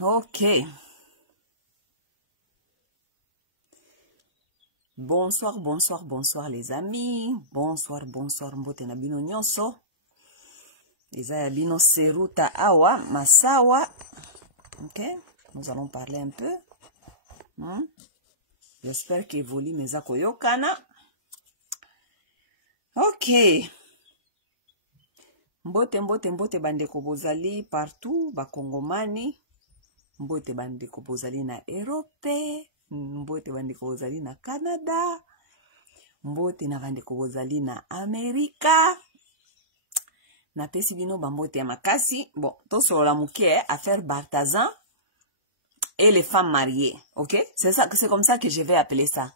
Ok. Bonsoir, bonsoir, bonsoir les amis. Bonsoir, bonsoir, mbote na bino nyonso. Eza ya bino seruta awa, masawa. Ok. Nous allons parler un peu. J'espère que volume eza koyokana. Ok. Mbote, mbote, mbote bandeko bozali partout, bakongomani. Mbote bandeko bozali na Europe. Mbote bandeko bozali na Canada. Mbote na bandeko bozali na Amerika. Na pesi bino bambote ya makasi. Bon, tosolola muke affaire Bartazan et les femmes mariées. Ok? C'est comme ça que je vais appeler ça.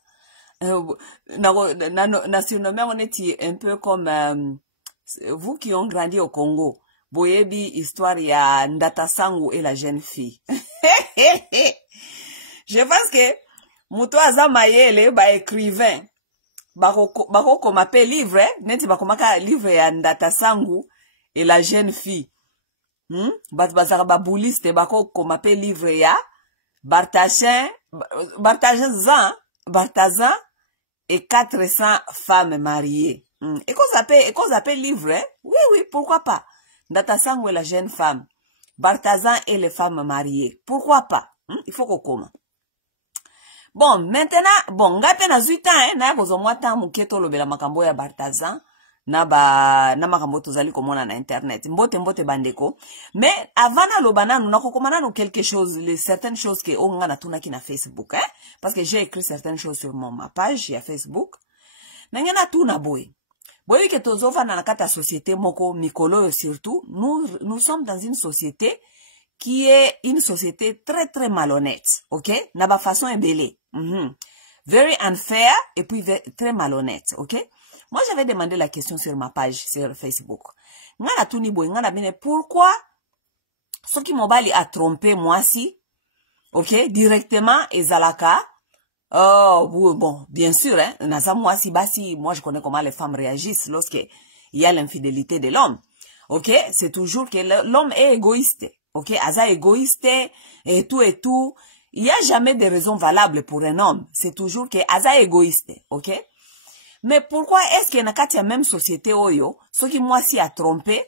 Na surnommé on est un peu comme vous qui ont grandi au Congo. Boyebi histoire ya Ndata Sangu et la jeune fille. Je pense que Muto Azamayele ba écrivain. Bako comme appelle livre, neti bakomaka livre ya Ndata Sangu et la jeune fille. Bazara babouliste bako comme appelle livre ya Bartazan et 400 femmes mariées. Et qu'on appelle livre, hein? Oui, oui, pourquoi pas? Ndata Sangu et la jeune femme. Bartazan et les femmes mariées. Pourquoi pas? Il faut qu'on commence. Bon, maintenant, bon, ngape na zuita, na yakozo mwata muketo lobela makambo ya Bartazan, na makambo tozali komona na internet. Mbote bandeko. Mais avant na lobana, nous n'avons commandé quelque chose, certaines choses que on a tuna ki na Facebook, hein? Parce que j'ai écrit certaines choses sur ma page, ya Facebook. Nangena tuna boy. Boy que tozofa na nakata société moko mikolo surtout, nous sommes dans une société qui est une société très très malhonnête, ok? Na ba façon embellée. Very unfair et puis très malhonnête, ok? Moi j'avais demandé la question sur ma page sur Facebook. Ngana tuni boy ngana bine pourquoi ce qui mobali a trompé moi si, ok? Directement ezalaka. Oh bon, bien sûr, hein? Naza moi si basi, moi je connais comment les femmes réagissent lorsque il y a l'infidélité de l'homme, ok? C'est toujours que l'homme est égoïste. Ok, Aza égoïste et tout. Il n'y a jamais de raison valable pour un homme. C'est toujours que Aza égoïste. Ok? Mais pourquoi est-ce qu'il y a une même société oyo, ce qui moi si a trompé,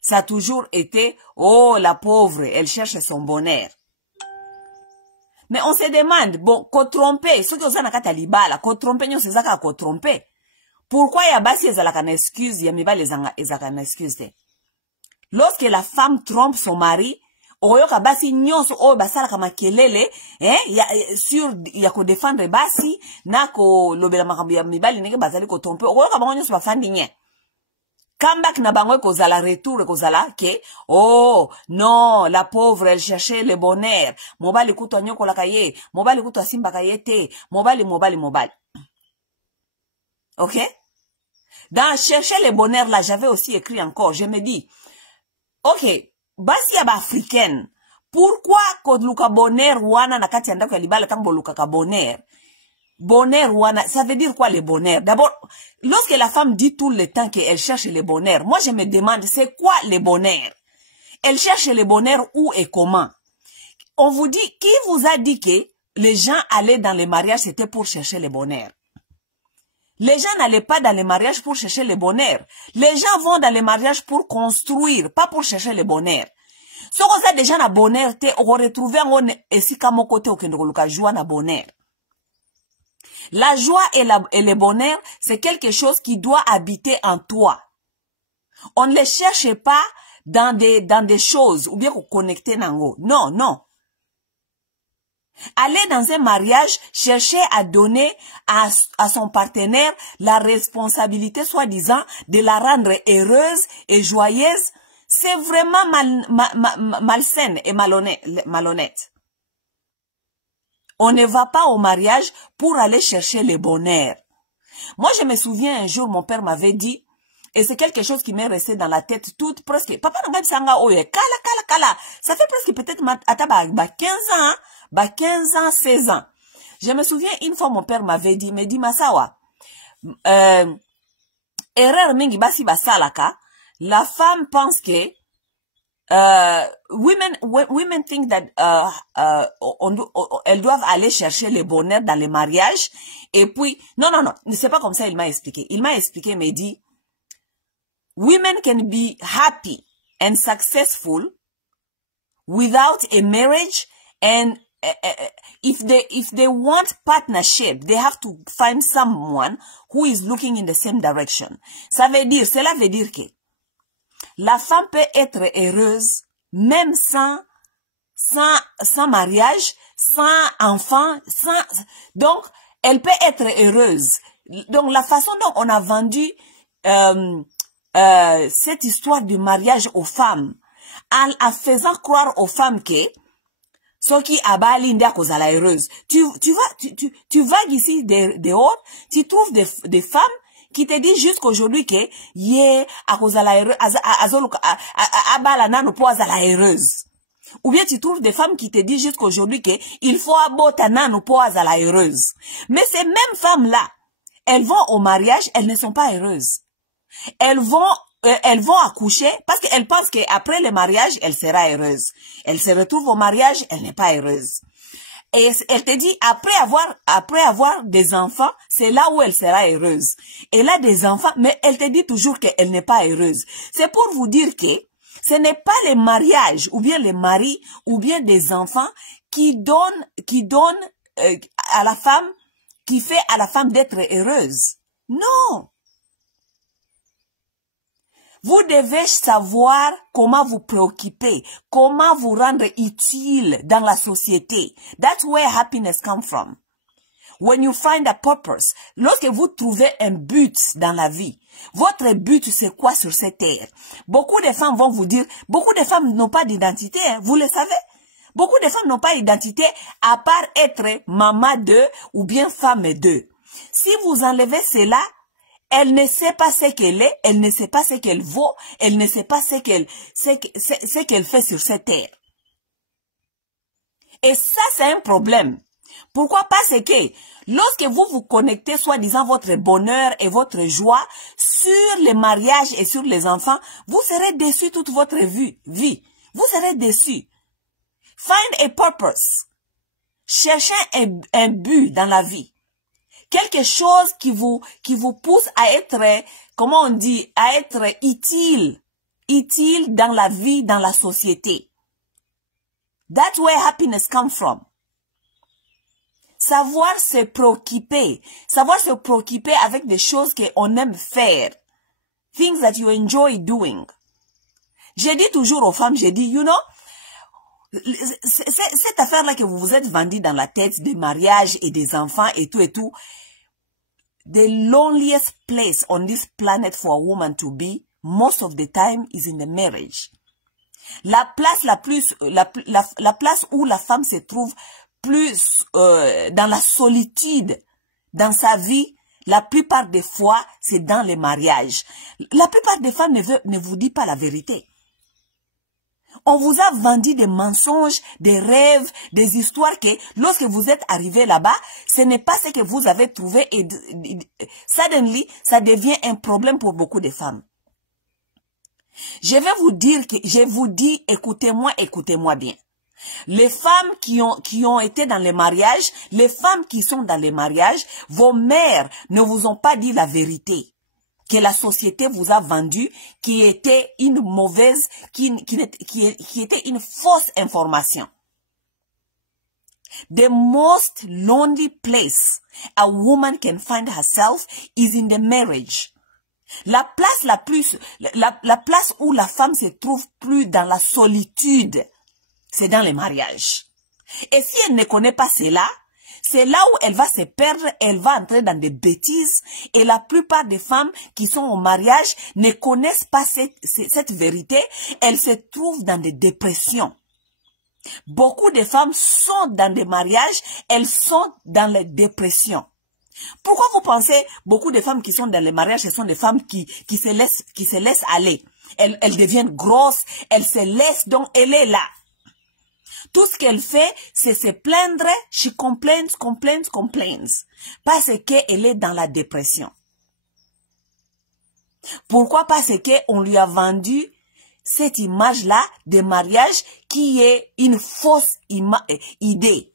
ça a toujours été, oh, la pauvre, elle cherche son bonheur. Mais on se demande, bon, qu'on tromper, ce qui est nakata libala, qu'on tromper, nous c'est ça qu'on tromper. Pourquoi y a basi ezalaka na excuse, ya miba les ezalaka na excuse? Lorsque la femme trompe son mari, oyoka basi nyonso o basala kama kelele, sur ya ko défendre basi na ko lobela makambo ya mibali nenge bazali ko tromper, oyoka bango nyonso bafandi nye. Comeback na bango ko zala retour ko zala ke oh non, la pauvre elle cherchait le bonheur. Mobali kuto nyoko la kaye, mobali kuto simba kayete, mobali. OK? Dans chercher le bonheur là, j'avais aussi écrit encore, je me dis ok, basi ya ba africaine. Pourquoi kodluka bonheur wana na kati andako ya libala tango luka ka bonheur? Bonheur wana, ça veut dire quoi le bonheur? D'abord, lorsque la femme dit tout le temps qu'elle cherche le bonheur, moi je me demande c'est quoi le bonheur? Elle cherche le bonheur où et comment? On vous dit, qui vous a dit que les gens allaient dans les mariages c'était pour chercher le bonheur? Les gens n'allaient pas dans les mariages pour chercher le bonheur. Les gens vont dans les mariages pour construire, pas pour chercher le bonheur. Si on a déjà na bonheur, on va retrouver un esika mokote okendoluka joie na bonheur. La joie et le bonheur, c'est quelque chose qui doit habiter en toi. On ne les cherche pas dans des choses ou bien connecter nango. Non, non. Aller dans un mariage, chercher à donner à son partenaire la responsabilité, soi-disant, de la rendre heureuse et joyeuse, c'est vraiment malsaine et malhonnête. On ne va pas au mariage pour aller chercher le bonheur. Moi, je me souviens un jour, mon père m'avait dit, et c'est quelque chose qui m'est resté dans la tête toute presque. Papa n'a sanga oye, kala. Ça fait presque peut-être 15 ans, 16 ans. Je me souviens une fois mon père m'avait dit, Masawa, erreur mingi basi basalaka, la femme pense que women think that elles doivent aller chercher le bonheur dans les mariages. Et puis, non, c'est pas comme ça il m'a expliqué. Il m'a expliqué, mais il dit, women can be happy and successful without a marriage, and if they want partnership, they have to find someone who is looking in the same direction. Cela veut dire que la femme peut être heureuse même sans mariage, sans enfant, donc elle peut être heureuse. Donc la façon dont on a vendu cette histoire du mariage aux femmes, en faisant croire aux femmes que ce qui a bali à cause à la heureuse. Tu vagues ici dehors, tu trouves des femmes qui te disent jusqu'aujourd'hui que à cause à la heureuse, la heureuse. Ou bien tu trouves des femmes qui te disent jusqu'aujourd'hui que il faut abotana nous pour à la heureuse. Mais ces mêmes femmes là, elles vont au mariage, elles ne sont pas heureuses. Elles vont accoucher parce qu'elles pensent qu'après le mariage, elle sera heureuse. Elle se retrouve au mariage, elle n'est pas heureuse. Et elle te dit, après avoir des enfants, c'est là où elle sera heureuse. Elle a des enfants, mais elle te dit toujours qu'elle n'est pas heureuse. C'est pour vous dire que ce n'est pas les mariages, ou bien les maris, ou bien des enfants qui donnent à la femme, qui fait à la femme d'être heureuse. Non! Vous devez savoir comment vous préoccuper, comment vous rendre utile dans la société. That's where happiness comes from. When you find a purpose, lorsque vous trouvez un but dans la vie, votre but c'est quoi sur cette terre? Beaucoup de femmes vont vous dire, beaucoup de femmes n'ont pas d'identité, hein, vous le savez? Beaucoup de femmes n'ont pas d'identité à part être maman d'eux ou bien femme d'eux. Si vous enlevez cela, elle ne sait pas ce qu'elle est, elle ne sait pas ce qu'elle vaut, elle ne sait pas ce qu'elle fait sur cette terre. Et ça, c'est un problème. Pourquoi? Parce que lorsque vous vous connectez soi-disant votre bonheur et votre joie sur les mariages et sur les enfants, vous serez déçus toute votre vie. Vous serez déçus. Find a purpose. Cherchez un but dans la vie. Quelque chose qui vous pousse à être, comment on dit, à être utile dans la vie, dans la société. That's where happiness comes from. Savoir se préoccuper avec des choses qu'on aime faire. Things that you enjoy doing. J'ai dit toujours aux femmes, j'ai dit, you know, cette affaire-là que vous vous êtes vendue dans la tête des mariages et des enfants et tout, the loneliest place on this planet for a woman to be, most of the time, is in the marriage. La place où la femme se trouve plus dans la solitude dans sa vie, la plupart des fois, c'est dans les mariages. La plupart des femmes ne vous disent pas la vérité. On vous a vendu des mensonges, des rêves, des histoires que lorsque vous êtes arrivé là-bas, ce n'est pas ce que vous avez trouvé et suddenly, ça devient un problème pour beaucoup de femmes. Je vous dis, écoutez-moi bien. Les femmes qui ont été dans les mariages, les femmes qui sont dans les mariages, vos mères ne vous ont pas dit la vérité que la société vous a vendu, qui était une mauvaise, qui était une fausse information. The most lonely place a woman can find herself is in the marriage. La place où la femme se trouve plus dans la solitude, c'est dans les mariages. Et si elle ne connaît pas cela, c'est là où elle va se perdre, elle va entrer dans des bêtises. Et la plupart des femmes qui sont au mariage ne connaissent pas cette vérité. Elles se trouvent dans des dépressions. Beaucoup de femmes sont dans des mariages, elles sont dans les dépressions. Pourquoi vous pensez beaucoup de femmes qui sont dans les mariages, ce sont des femmes qui se laissent aller. Elles deviennent grosses, elles se laissent, donc elle est là. Tout ce qu'elle fait, c'est se plaindre. She complains. Parce qu'elle est dans la dépression. Pourquoi? Parce qu'on lui a vendu cette image-là de mariage qui est une fausse idée.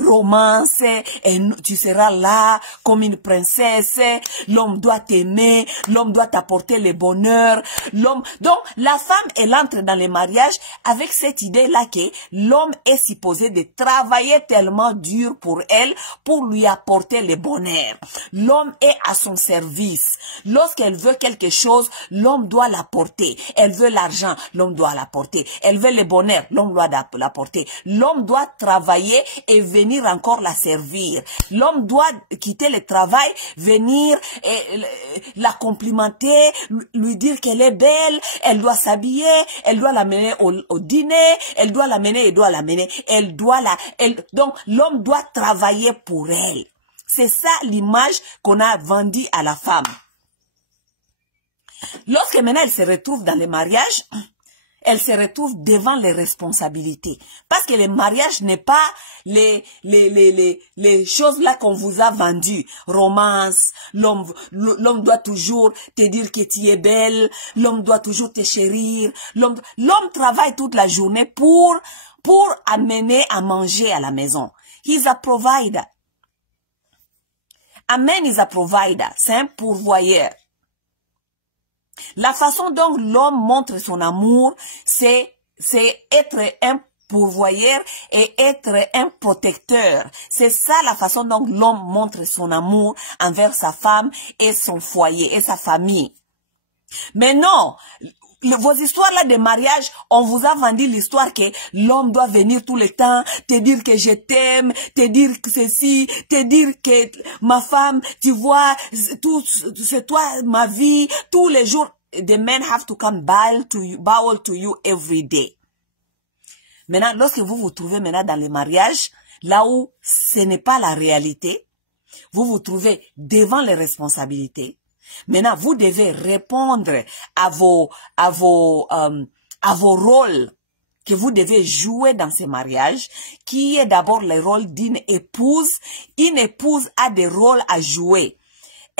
Romance, et tu seras là comme une princesse, l'homme doit t'aimer, l'homme doit t'apporter le bonheur, l'homme... Donc, la femme, elle entre dans le mariage avec cette idée-là que l'homme est supposé de travailler tellement dur pour elle, pour lui apporter le bonheur. L'homme est à son service. Lorsqu'elle veut quelque chose, l'homme doit l'apporter. Elle veut l'argent, l'homme doit l'apporter. Elle veut le bonheur, l'homme doit l'apporter. L'homme doit travailler et venir encore la servir. L'homme doit quitter le travail, venir la complimenter, lui dire qu'elle est belle, elle doit s'habiller, elle doit l'amener au dîner, elle doit l'amener, donc l'homme doit travailler pour elle. C'est ça l'image qu'on a vendue à la femme. Lorsque maintenant elle se retrouve dans le mariage, elle se retrouve devant les responsabilités. Parce que le mariage n'est pas les choses là qu'on vous a vendues. Romance, l'homme doit toujours te dire que tu es belle, l'homme doit toujours te chérir, l'homme travaille toute la journée pour amener à manger à la maison. He's a provider. A man is a provider. C'est un pourvoyeur. La façon dont l'homme montre son amour, c'est être un pourvoyeur et être un protecteur. C'est ça la façon dont l'homme montre son amour envers sa femme et son foyer et sa famille. Mais non, vos histoires là de mariage, on vous a vendu l'histoire que l'homme doit venir tout le temps, te dire que je t'aime, te dire que ceci, te dire que ma femme, tu vois, c'est toi ma vie, tous les jours. The men have to come bow to you every day. Maintenant, lorsque vous vous trouvez maintenant dans le mariage, là où ce n'est pas la réalité, vous vous trouvez devant les responsabilités. Maintenant, vous devez répondre à vos rôles que vous devez jouer dans ce mariage, qui est d'abord le rôle d'une épouse. Une épouse a des rôles à jouer.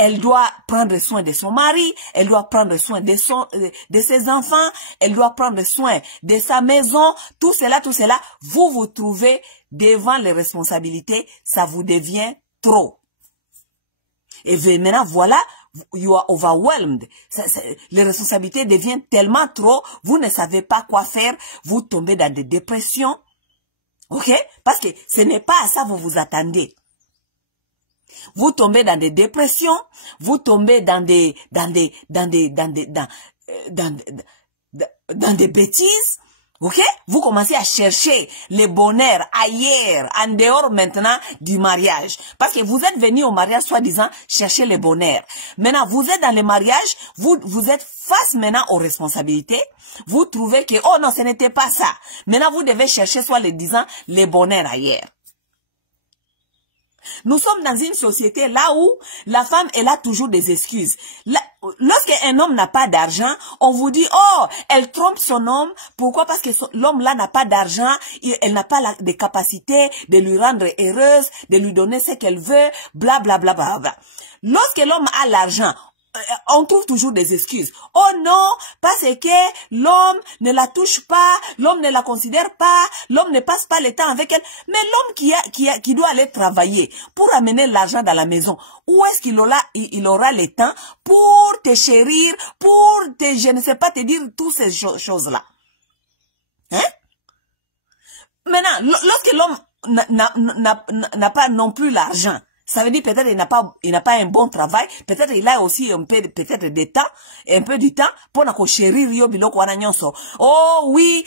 Elle doit prendre soin de son mari, elle doit prendre soin de ses enfants, elle doit prendre soin de sa maison. Tout cela, vous vous trouvez devant les responsabilités, ça vous devient trop. Et maintenant, voilà, you are overwhelmed. Les responsabilités deviennent tellement trop, vous ne savez pas quoi faire, vous tombez dans des dépressions. Ok? Parce que ce n'est pas à ça que vous vous attendez. Vous tombez dans des dépressions, vous tombez dans des bêtises, ok? Vous commencez à chercher le bonheur ailleurs, en dehors maintenant du mariage. Parce que vous êtes venu au mariage soi-disant chercher le bonheur. Maintenant, vous êtes dans le mariage, vous êtes face maintenant aux responsabilités. Vous trouvez que, oh non, ce n'était pas ça. Maintenant, vous devez chercher soi-disant le bonheur ailleurs. Nous sommes dans une société là où la femme, elle a toujours des excuses. Lorsqu'un homme n'a pas d'argent, on vous dit, oh, elle trompe son homme. Pourquoi? Parce que l'homme là n'a pas d'argent, elle n'a pas de capacité de lui rendre heureuse, de lui donner ce qu'elle veut, bla bla bla bla bla. Lorsque l'homme a l'argent, on trouve toujours des excuses. Oh non, parce que l'homme ne la touche pas, l'homme ne la considère pas, l'homme ne passe pas le temps avec elle. Mais l'homme qui doit aller travailler pour amener l'argent dans la maison, où est-ce qu'il aura le temps pour te chérir, pour te, je ne sais pas, te dire toutes ces choses-là? Hein? Maintenant, lorsque l'homme n'a pas non plus l'argent, ça veut dire peut-être il n'a pas un bon travail, peut-être il a aussi un peu du temps pour na ko chérir yo biloko wana nyonso. Oh oui,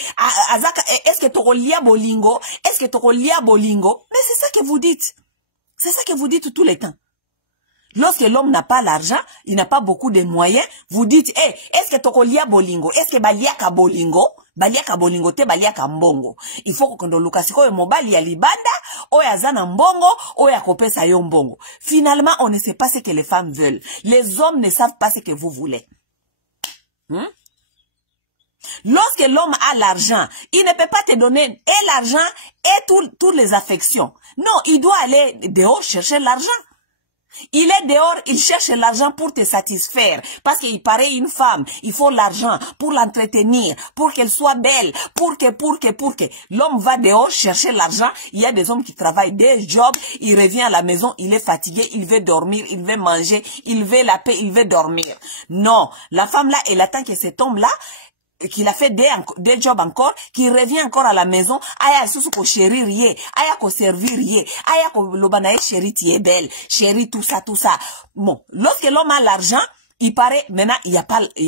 azaka, est-ce que tokolia bolingo? Est-ce que tokolia bolingo? Mais c'est ça que vous dites. C'est ça que vous dites tout le temps. Lorsque l'homme n'a pas l'argent, il n'a pas beaucoup de moyens, vous dites, hey, est-ce que tokolia bolingo? Est-ce que baliaka bolingo? Baliaka bolingo te baliaka mbongo. Il faut que ndoluka sikoyo mobali ya libanda, oya zana mbongo, oya kopesa yo mbongo. Finalement, on ne sait pas ce que les femmes veulent. Les hommes ne savent pas ce que vous voulez. Lorsque l'homme a l'argent, il ne peut pas te donner et l'argent et toutes les affections. Non, il doit aller dehors chercher l'argent. Il est dehors, il cherche l'argent pour te satisfaire. Parce qu'il paraît une femme, il faut l'argent pour l'entretenir, pour qu'elle soit belle, pour que. L'homme va dehors chercher l'argent. Il y a des hommes qui travaillent des jobs, il revient à la maison, il est fatigué, il veut dormir, il veut manger, il veut la paix, il veut dormir. Non, la femme là, elle attend que cet homme là, qu'il a fait des jobs encore, qu'il revient encore à la maison, aya susu ko chérir ye, aya ko servir ye, aya ko lobanae chérie tu es belle, chérie tout ça. Bon, lorsque l'homme a l'argent, il paraît, maintenant, il y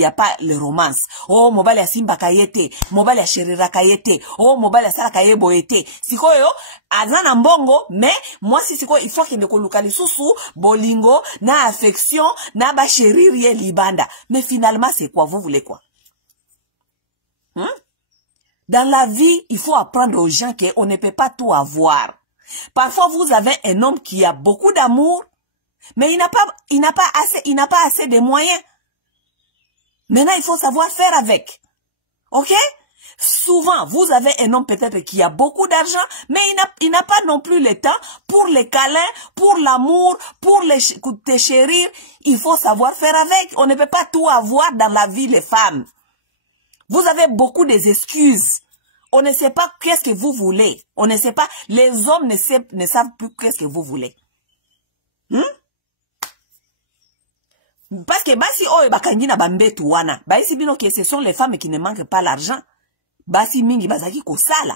a pas le romance. Oh, mobile ya simba kayete, mobile ya chéririra kayete, oh, mobile ya sala kayebo ete. Siko yo, azana mbongo, mais, moi si siko, il faut qu'il ne kolukali susu, bolingo, na affection, na ba chérir ye libanda. Mais finalement, c'est quoi? Vous voulez quoi? Dans la vie, il faut apprendre aux gens qu'on ne peut pas tout avoir. Parfois, vous avez un homme qui a beaucoup d'amour, mais il n'a pas assez de moyens. Maintenant, il faut savoir faire avec. Ok? Souvent, vous avez un homme peut-être qui a beaucoup d'argent, mais il n'a pas non plus le temps pour les câlins, pour l'amour, pour te chérir. Il faut savoir faire avec. On ne peut pas tout avoir dans la vie, les femmes. Vous avez beaucoup d'excuses. On ne sait pas qu'est-ce que vous voulez. On ne sait pas. Les hommes ne savent plus qu'est-ce que vous voulez. Parce que basi oh bakangi na bambe tuwana. Basi bino que ce sont les femmes qui ne manquent pas l'argent. Basi mingi bazaki ko sala.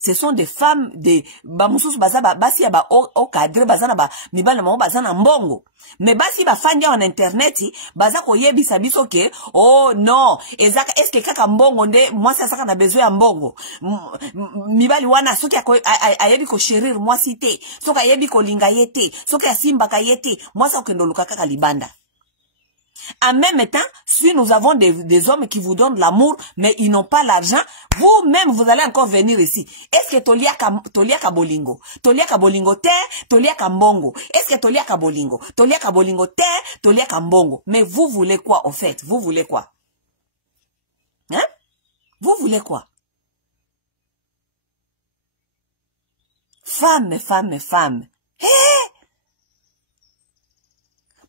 Ce sont des femmes de bamususu bazaba basi ya ba au cadre bazana ba mibala mo bazana mbongo. Mais basi ba fanya en internet baza ko yebisa biso ke oh non ezaka est-ce que kaka mbongo nde moi ça saka na besoin ya mbongo. Mibali wana soki ayebi ko chérir moi cité soki ayebi ko linga yete soki asimba ka yete moi ça okendo luka kaka libanda. En même temps, si nous avons des hommes qui vous donnent l'amour, mais ils n'ont pas l'argent, vous-même, vous allez encore venir ici. Est-ce que toliaka bolingo? Toliaka bolingo te, toliaka mbongo. Est-ce que toliaka bolingo? Toliaka bolingo te, toliaka mbongo. Mais vous voulez quoi, au fait? Vous voulez quoi? Hein? Vous voulez quoi? Femme. Hé!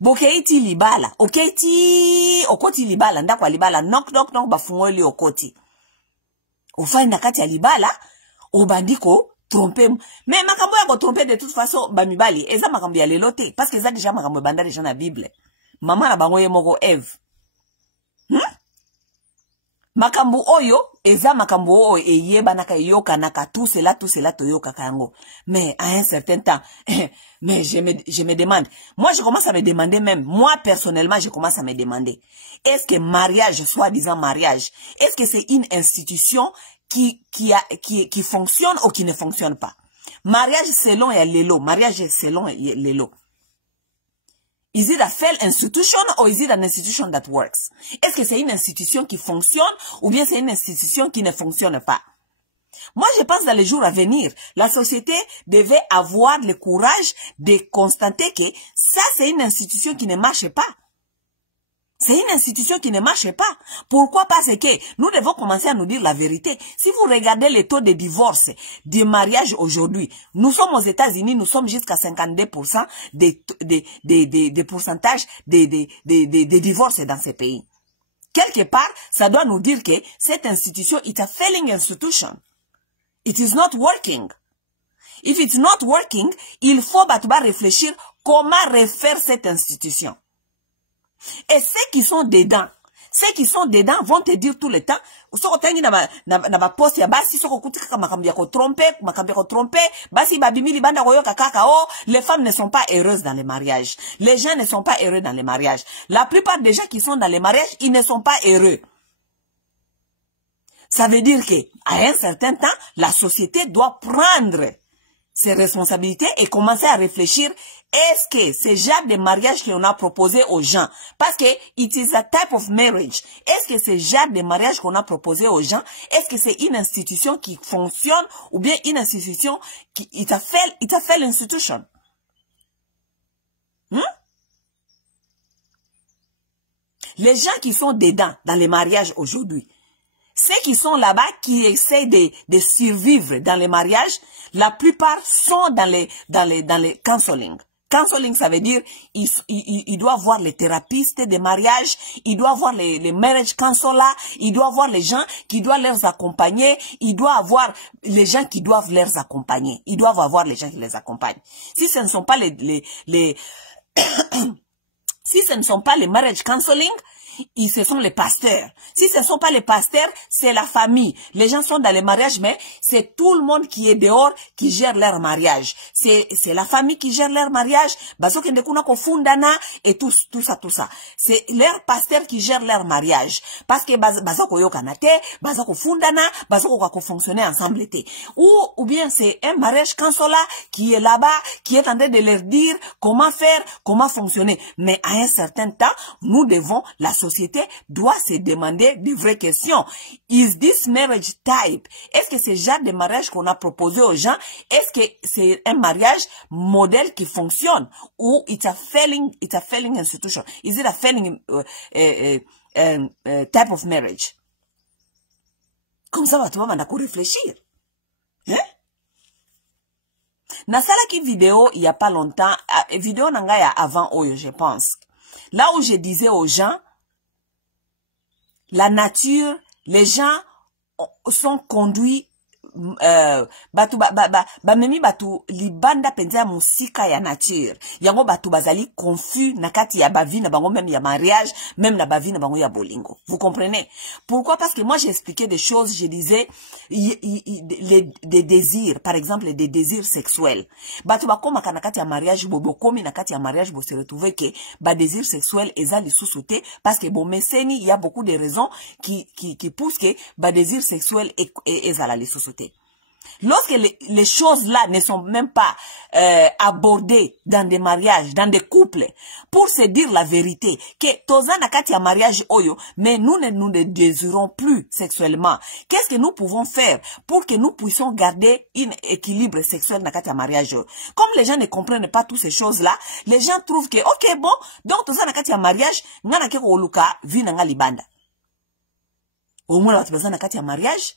Bokeiti libala, okoti libala, ndakwa libala, knock, bafungoli okoti. Ofani nakati ya libala, obandiko, tromper. Mais makambo ya ko tromper de toute façon, bamibali, eza makambo ya lelote, parce que eza déjà makambo banda déjà na Bible. Maman na bango ye moko Eve. Makambo oyo, eza makambo oyo, eyeba naka yoka naka, tout cela toyoka kango. Mais à un certain temps, mais je me demande, moi je commence à me demander même, moi personnellement je commence à me demander, est-ce que mariage, soi-disant mariage, est-ce que c'est une institution qui fonctionne ou qui ne fonctionne pas? Mariage selon l'élo, mariage selon l'élo. Is it a failed institution or is it an institution that works? Est-ce que c'est une institution qui fonctionne ou bien c'est une institution qui ne fonctionne pas? Moi, je pense dans les jours à venir, la société devait avoir le courage de constater que ça, c'est une institution qui ne marche pas. C'est une institution qui ne marche pas. Pourquoi? Parce que nous devons commencer à nous dire la vérité. Si vous regardez les taux de divorce, de mariage aujourd'hui, nous sommes aux États-Unis, nous sommes jusqu'à 52% des pourcentages de divorces dans ces pays. Quelque part, ça doit nous dire que cette institution est a failing institution. It is not working. If it's not working, il faut réfléchir comment refaire cette institution. Et ceux qui sont dedans vont te dire tout le temps, les femmes ne sont pas heureuses dans les mariages. Les gens ne sont pas heureux dans les mariages. La plupart des gens qui sont dans les mariages, ils ne sont pas heureux. Ça veut dire que, à un certain temps, la société doit prendre ses responsabilités et commencer à réfléchir. Est-ce que ce genre de mariage qu'on a proposé aux gens, parce que it is a type of marriage, est-ce que ce genre de mariage qu'on a proposé aux gens, est-ce que c'est une institution qui fonctionne ou bien une institution qui it a failed institution? Les gens qui sont dedans dans les mariages aujourd'hui, ceux qui sont là-bas, qui essaient de survivre dans les mariages, la plupart sont dans les counseling. Counseling, ça veut dire, il doit voir les thérapeutes de mariage, il doit voir les marriage counselors, il doit voir les gens qui doivent les accompagner, il doit avoir les gens qui doivent les accompagner. Ils doivent avoir les gens qui les accompagnent. Si ce ne sont pas si ce ne sont pas les marriage counseling, ce sont les pasteurs. Si ce ne sont pas les pasteurs, c'est la famille. Les gens sont dans les mariages, mais c'est tout le monde qui est dehors qui gère leur mariage. C'est la famille qui gère leur mariage. Et tout ça. C'est leur pasteur qui gère leur mariage. Parce que bazoko yokanate, bazoko fundana, bazoko fonctionner ensemble. Ou bien c'est un mariage counselor qui est là-bas, qui est en train de leur dire comment faire, comment fonctionner. Mais à un certain temps, nous devons, la société doit se demander de vraies questions. Is this marriage type? Est-ce que c'est le genre de mariage qu'on a proposé aux gens? Est-ce que c'est un mariage modèle qui fonctionne? Ou it's a failing institution? Is it a failing type of marriage? Comme ça, tu vas réfléchir. Hein? Nasalaki vidéo il y a pas longtemps, vidéo nanga ya avant Oyo, je pense. Là où je disais aux gens, la nature, les gens sont conduits memi batu libanda penza musika ya nature. Yango batu bazali confus nakati ya bavi na bango même ya mariage, même na bavi na bango ya bolingo. Vous comprenez? Pourquoi? Parce que moi j'ai expliqué des choses, je disais des désirs, par exemple des désirs sexuels. Batu bakoma nakati ya mariage bobokomi nakati ya mariage bo se retrouver que ba désir sexuel ezali sous-sauté parce que bon meseni il y a beaucoup de raisons qui poussent que ba désir sexuel ezala sous-sauté. Lorsque les choses-là ne sont même pas abordées dans des mariages, dans des couples, pour se dire la vérité, que toza nakati ya mariage oyo, mais nous ne désirons plus sexuellement. Qu'est-ce que nous pouvons faire pour que nous puissions garder un équilibre sexuel nakati ya mariage oyo? Comme les gens ne comprennent pas toutes ces choses-là, les gens trouvent que, ok, bon, donc toza nakati ya mariage, ngana keko oluka, vi nanga libanda. Au moins, tu besoin nakati ya mariage,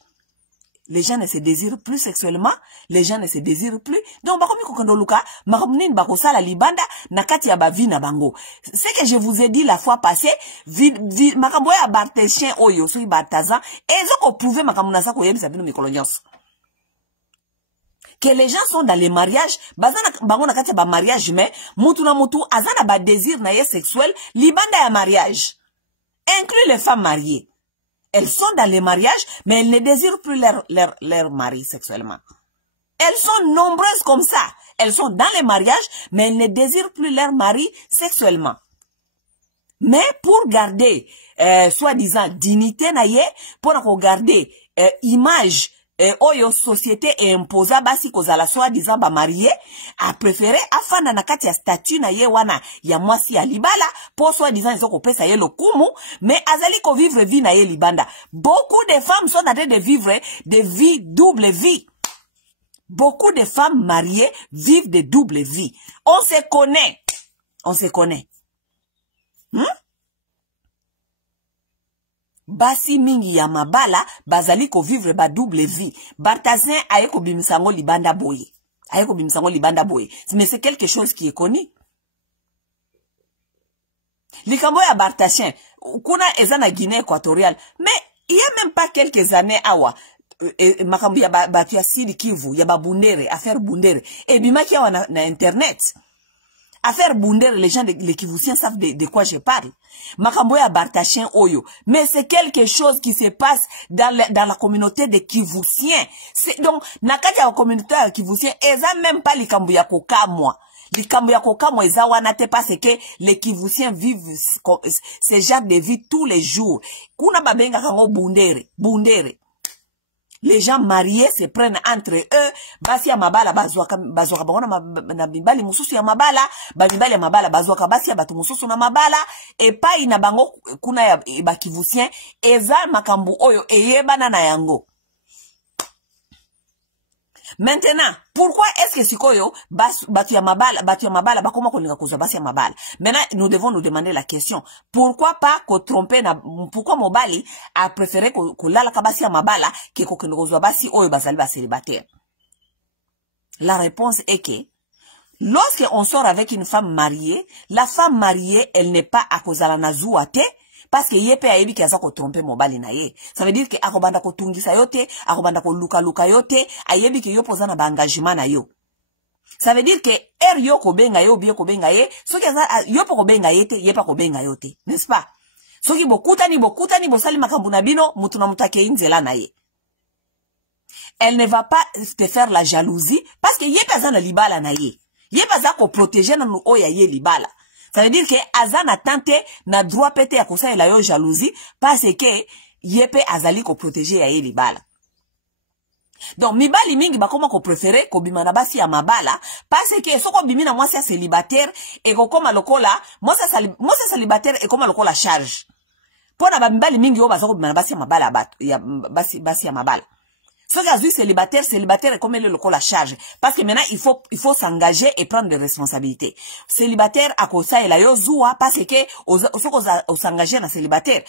les gens ne se désirent plus sexuellement, les gens ne se désirent plus. Donc, bakomi kokondoluka, makamnin bakosala libanda, nakati ya bavi na bango. Ce que je vous ai dit la fois passée, makamboya bartechien oyo, soki bartazan, ezo ko prouver makamunasa ko yebisa bino mikolonyos. Que les gens sont dans les mariages, bazana bango nakati ya ba mariage, mais mutu na mutu, azana ba désir na ye sexuel, libanda ya mariage. Inclut les femmes mariées. Elles sont dans les mariages, mais elles ne désirent plus leur mari sexuellement. Elles sont nombreuses comme ça. Elles sont dans les mariages, mais elles ne désirent plus leur mari sexuellement. Mais pour garder, soi-disant, dignité naye, pour garder image, oyo société et imposa basi kozala soi-disant ba marié, a préféré afana nakati ya statut na ye wana ya mwasi ya libala pour soi-disant ezoko pesa ye lokumu, mais azali ko vivre vie na ye libanda. Beaucoup de femmes sont en train de vivre des vies double vie. Beaucoup de femmes mariées vivent des doubles vies. On se connaît. On se connaît. Basi mingi ya mabala bazali ko vivre ba double vie. Bartazin ayeko bimisango libanda boye. Ayeko bimisango libanda boye. Mais c'est quelque chose qui est connu. Likambo ya Bartachin, kuna ezana Guinée équatoriale, mais il y a même pas quelques années awa makambo ya batu ya Sidi Kivu, ya babundere, affaire bundere. Et bimaki awa na internet. Affaire Bundere, les gens les Kivusiens savent de quoi je parle. Makambo ya Bartachin Oyo. Mais c'est quelque chose qui se passe dans la communauté des Kivusiens. Donc, nakati ya communauté ya Kivusiens, eza même pas likambo ya kokamwa. Likambo ya kokamwa eza wana te parce que les Kivusiens vivent ce genre de vie tous les jours. Kuna babenga kango Bundere. Les gens mariés se prennent entre eux, basi ya mabala bazwaka bangona na bibali mususu ya mabala, bibali ya mabala bazwaka basi ya batu mususu na mabala, epai na bango kuna ya bakivusien, eza makambu oyo eyebana na yango. Maintenant, pourquoi est-ce que sikoyo batu ya mabala bakoma kolinga kozwa basi ya mabala? Maintenant, nous devons nous demander la question. Pourquoi pas ko tromper na pourquoi mobali a préféré ko lala ka basi ya mabala ke ko kozwa basi oyo bazali ba célibataire? La réponse est que Lorsqu'on sort avec une femme mariée, la femme mariée, elle n'est pas à cause de la nazouate, parce que yepe ayebi ki azako tromper mobali na ye. Ça veut dire que akobanda ko tungisa yote, akobanda ko luka yote, ayebi ki yo poza na ba engagement na yo. Ça veut dire que yo ko benga yo, biyo ko benga ye, soki yo po ko benga yete, yepa ko benga yote, n'est-ce pas? Soki bokutani bosali makambu na bino, mutu na mutake inzela na ye. Elle ne va pas te faire la jalousie, parce que yepe azana libala na ye. Ye baza ko protéger na nou oya ye libala. Ça veut dire que aza na tante na droit pete ya kosa la yo jalousie parce que yepe azali ko protéger ya ye libala. Donc mibali mingi bakoma ko préférer ko bima na basi ya mabala parce que soko bimi na mwasi ya célibataire et ko koma lokola mwasi célibataire et koma lokola charge. Pona ba mibali mingi yo baza ko bima na basi ya mabala basi ya mabala. Ce gars célibataire est comme le local à charge. Parce que maintenant, il faut s'engager et prendre des responsabilités. Célibataire, à cause ça, il a yo zoua, parce que, on s'engager dans célibataire,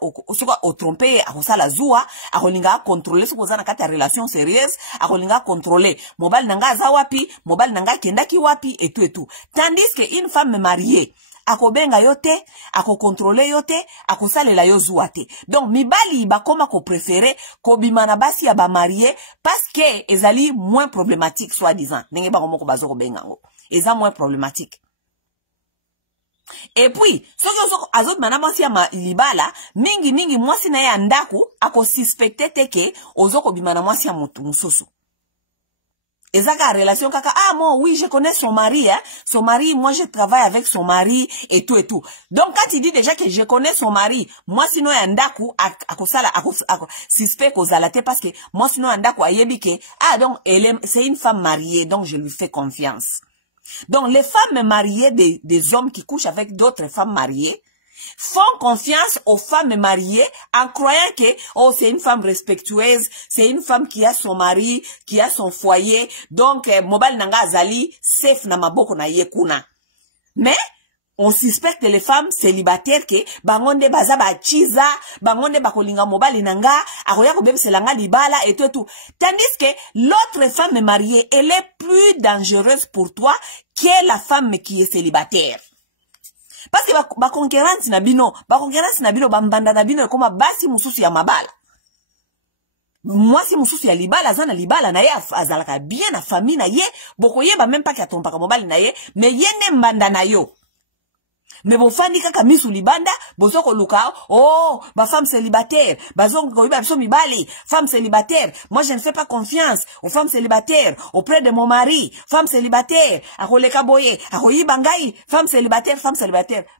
au trompé, à cause ça, la zoua, à kolinga contrôler, ce qu'on a na relation sérieuse, à kolinga contrôler. Mobile nanga zawapi, mobile nanga kendaki wapi, et tout. Tandis qu'une femme mariée, ako benga yote, ako contrôler yote, ako salela yo zuate. Donc, mibali bakoma ko préféré, ko bimana basi ya ba marié, parce que ezali moins problématique, soi-disant. Nenge ba ko bazo ko benga ngo. Eza moins problématique. Et puis, soki azot mana basi ya libala, mingi mwasi na ya ndaku, ako suspecté teke, ozoko bimana mwasi ya mususu. Et ça, la relation, kaka, ah, moi, oui, je connais son mari, hein. Son mari, moi, je travaille avec son mari, et tout. Donc, quand il dit déjà que je connais son mari, moi, sinon, yandaku, suspect kozalate, parce que, moi, sinon, yandaku, ayebike, ah, donc, c'est une femme mariée, donc, je lui fais confiance. Donc, les femmes mariées des hommes qui couchent avec d'autres femmes mariées, font confiance aux femmes mariées en croyant que oh c'est une femme respectueuse, c'est une femme qui a son mari, qui a son foyer, donc mobile nanga azali safe na maboko na yekuna. Mais on suspecte les femmes célibataires que bangonde baza ba chiza, bangonde bakolinga mobile nanga, akoya ko bebeselanga libala et tout. Tandis que l'autre femme mariée, elle est plus dangereuse pour toi que la femme qui est célibataire. Parce que ba concurrence na bino bambanda na bino koma basi mususu ya mabala. Mwasi mususu ya libala zana libala na ye azalaka bien na famille na ye, boko ye ba même pas ki atompa ka mobali na ye, mais ye ne mbanda na yo. Mais bon fandi kaka misu libanda, bozoko luka, oh, ba femme célibataire, bazongo ko iba biso mibali, femme célibataire, moi je ne fais pas confiance aux femmes célibataires, auprès de mon mari, femme célibataire, akoleka boye, akoyiba ngai, femme célibataire,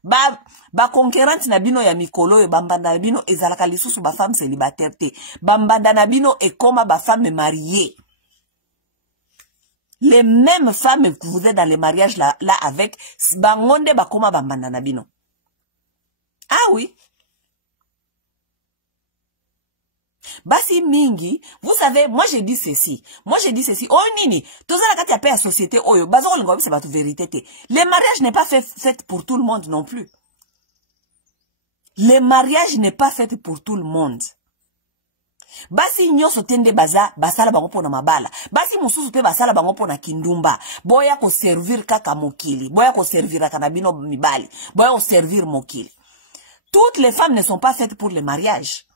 ba conquérante na bino ya mikolo, bambanda na bino ezalaka lisusu ba femme célibataire te, bambanda na bino e koma ba femme mariée. Les mêmes femmes que vous êtes dans les mariages là avec, bangonde bakoma bambanda na bino. Ah oui. Basi mingi, vous savez, moi je dis ceci. Oh nini, toza la kati ya pe ya société oyo, bazo lingo c'est pas toute vérité te. Le mariage n'est pas fait pour tout le monde non plus. Le mariage n'est pas fait pour tout le monde. Basi nyoso tende basala bango pona mabala. Basi mususu pe basala bango pona kindumba. Boya ko servir kaka mokili. Boya ko servir kanabino mibali. Boya ko servir mokili. Toutes les femmes ne sont pas faites pour le mariage.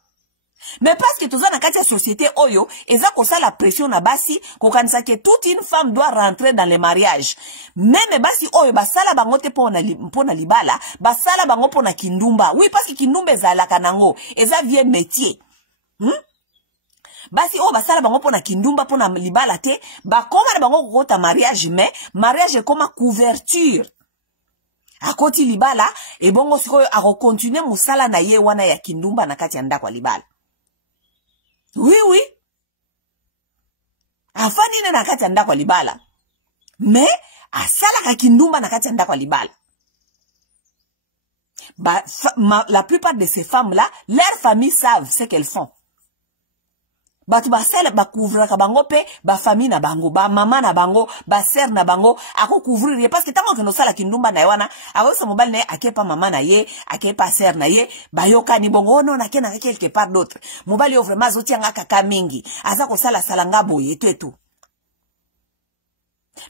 Mais parce que toza na kati ya société oyo, eza ko sa la pression na basi, ko kanisa que toute une femme doit rentrer dans le mariage. Même basi oyo basala bango te pona libala, basala bango pona kindumba. Oui, parce que kindumba ezala kanango, eza vieux métier. Basi o basala bango pona kindumba pona libala te, bakoma na bango kokota mariage, mais mariage koma couverture. Akoti libala, et bongo sikoyo ako continue musala na ye wana ya kindumba na kati ya ndako libala. Oui. Afani na kati ya ndako libala. Mais asala ka kindumba na kati ya ndako libala. La plupart de ces femmes-là, leurs familles savent ce qu'elles font. Batu basala ba couvrir ka bango pe ba famille na bango ba mama na bango ba sœur na bango ako couvrir parce que tango keno sala kindumba na wana awo sa mobile na akepa mama na ye akepa sœur na ye ba yoka ni bongo no na kena quelque part d'autre mobile yo vraiment zoti anga kaka mingi aza ko sala ngabo yetu.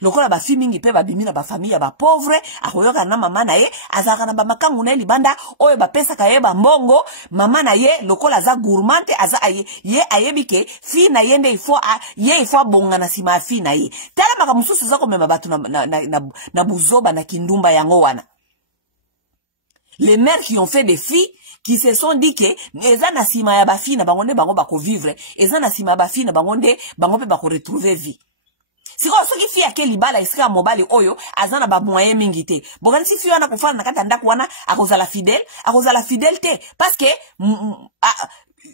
Lokola ba fi mingi pe ba bimina ba famille ba pauvre, akoyoka na mama na ye, azaka na ba makangu na libanda, oyo ba pesa ka ye ba mbongo, mama na ye lokola za gourmande, aza ye ayebike fi na yende ifo bonga na sima fi na ye. Tala maka mususu za ko mema batu na buzoba na kindumba yango wana. Les mères qui ont fait des filles qui se sont dit que eza na sima ya ba fi na bango nde bango bako vivre, eza na sima ya ba fi na bango nde bango pe bako retrouver vie. Si ko soki fi ake libala isika mobali oyo azana ba moyen mingi te. Bokani si fi wana kufana nakata ndaku wana akozala fidèle te parce que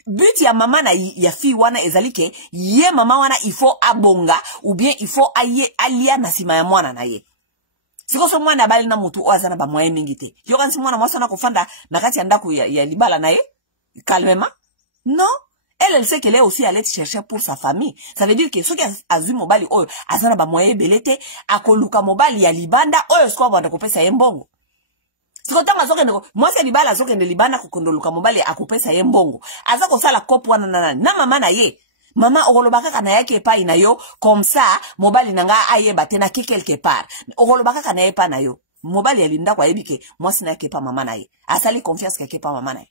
but ya mama na ya fi wana ezali ke ye mama wana il faut abonga ou bien il faut alia na sima ya mwana na ye. Siko so mwana bali na mutu o azana ba moyen mingi te. Yo kanisi mwana mwasa na kufanda nakati ya ndaku ya libala na ye calmement. Non. Elle sait qu'elle est aussi allée chercher pour sa famille. Ça veut dire que ceux qui azu mobali oyo azana ba moyen belete akoluka mobali ya libanda oyo sko banda kopesa yembongo. Siko tanga soke ndeko moi c'est libala soke nde libanda kokondoluka mobali akopesa yembongo. Aza ko sala kopo wana na mama na ye. Mama okolobaka kana yake pa ina yo comme ça mobali nanga ayeba tena ki quelque part. Okolobaka kana ye pa na yo. Mobali alinda kwa yebike moi sina yake pa mama na ye. Asali confiance yake pa mama na ye.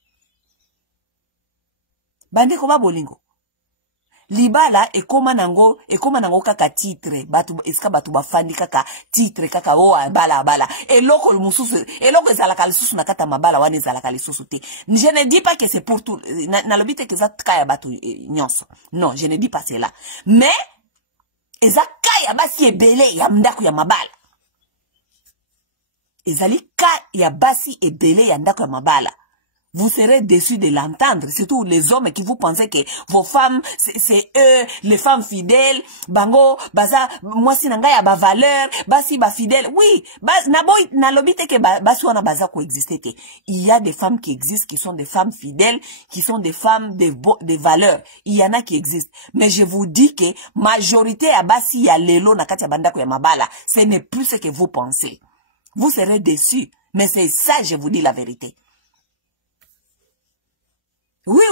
Bande ko ba bolingo libala ekoma nango kaka titre batu eska batu bafandi kaka titre kaka o bala eloko mususu eloko ezalaka lisusu na kata mabala wana ezalaka lisusu te. Je ne dis pas que c'est pour tout na lobite que za kaya batu nyonso, non, je ne dis pas cela, mais eza kaya basi ebele ya ndako ya mabala, ezali kaya basi ebele ya ndako ya mabala. Vous serez déçus de l'entendre, surtout les hommes qui vous pensez que vos femmes, c'est eux, les femmes fidèles, bango, baza, moi si nanga ya ba valeur, basi ba fidèle, oui, na lobite que basi wana baza ko exister te. Il y a des femmes qui existent, qui sont des femmes fidèles, qui sont des femmes de valeur. Il y en a qui existent. Mais je vous dis que majorité ya basi ya lelo na kati ya bandako ya mabala, ce n'est plus ce que vous pensez. Vous serez déçus, mais c'est ça, je vous dis la vérité. Oui.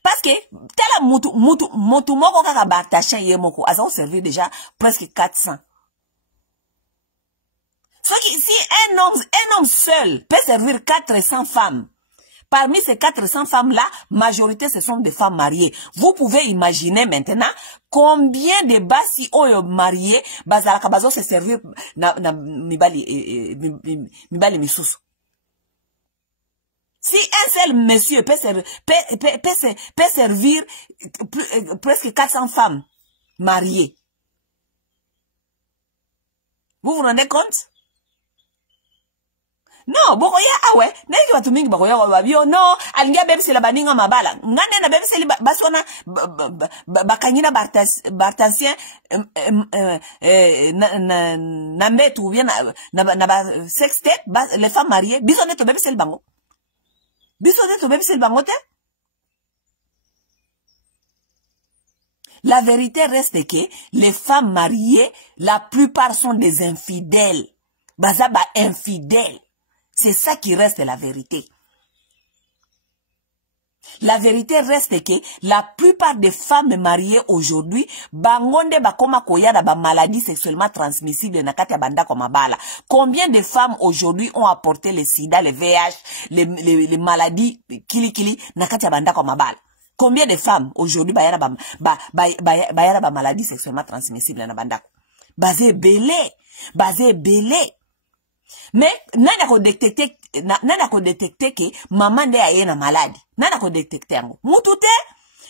Parce que, tela mutu moko kaka batacha ye moko, asa on servi déjà presque 400. Si un homme seul peut servir 400 femmes, parmi ces 400 femmes-là, majorité ce sont des femmes mariées. Vous pouvez imaginer maintenant combien de basi oyo mariés, bazalaka bazo se servir na mibali misusu. Si un seul monsieur peut servir presque 400 femmes mariées, vous vous rendez compte? Non, bokoya awe, neki watu mingi bokoya wabio, non, alingia bebisi la baninga mabala. Ngande na bebisi li basona bakanyina bartansien na metu ou bien na sexte, les femmes mariées, bisone to bebisi li bango. La vérité reste que les femmes mariées, la plupart sont des infidèles. Bazaba infidèles. C'est ça qui reste la vérité. La vérité reste que la plupart des femmes mariées aujourd'hui, bangonde bakoma koyada ba maladie sexuellement transmissible na kati ya bandako mabala. Combien de femmes aujourd'hui ont apporté le sida, le VIH, les maladies kili na kati ya bandako mabala? Combien de femmes aujourd'hui bayada ba maladie sexuellement transmissible na bandako? Basé belé. Mais nana ko détecter que maman de aye na maladie. Nana ko détecter ango. Mutute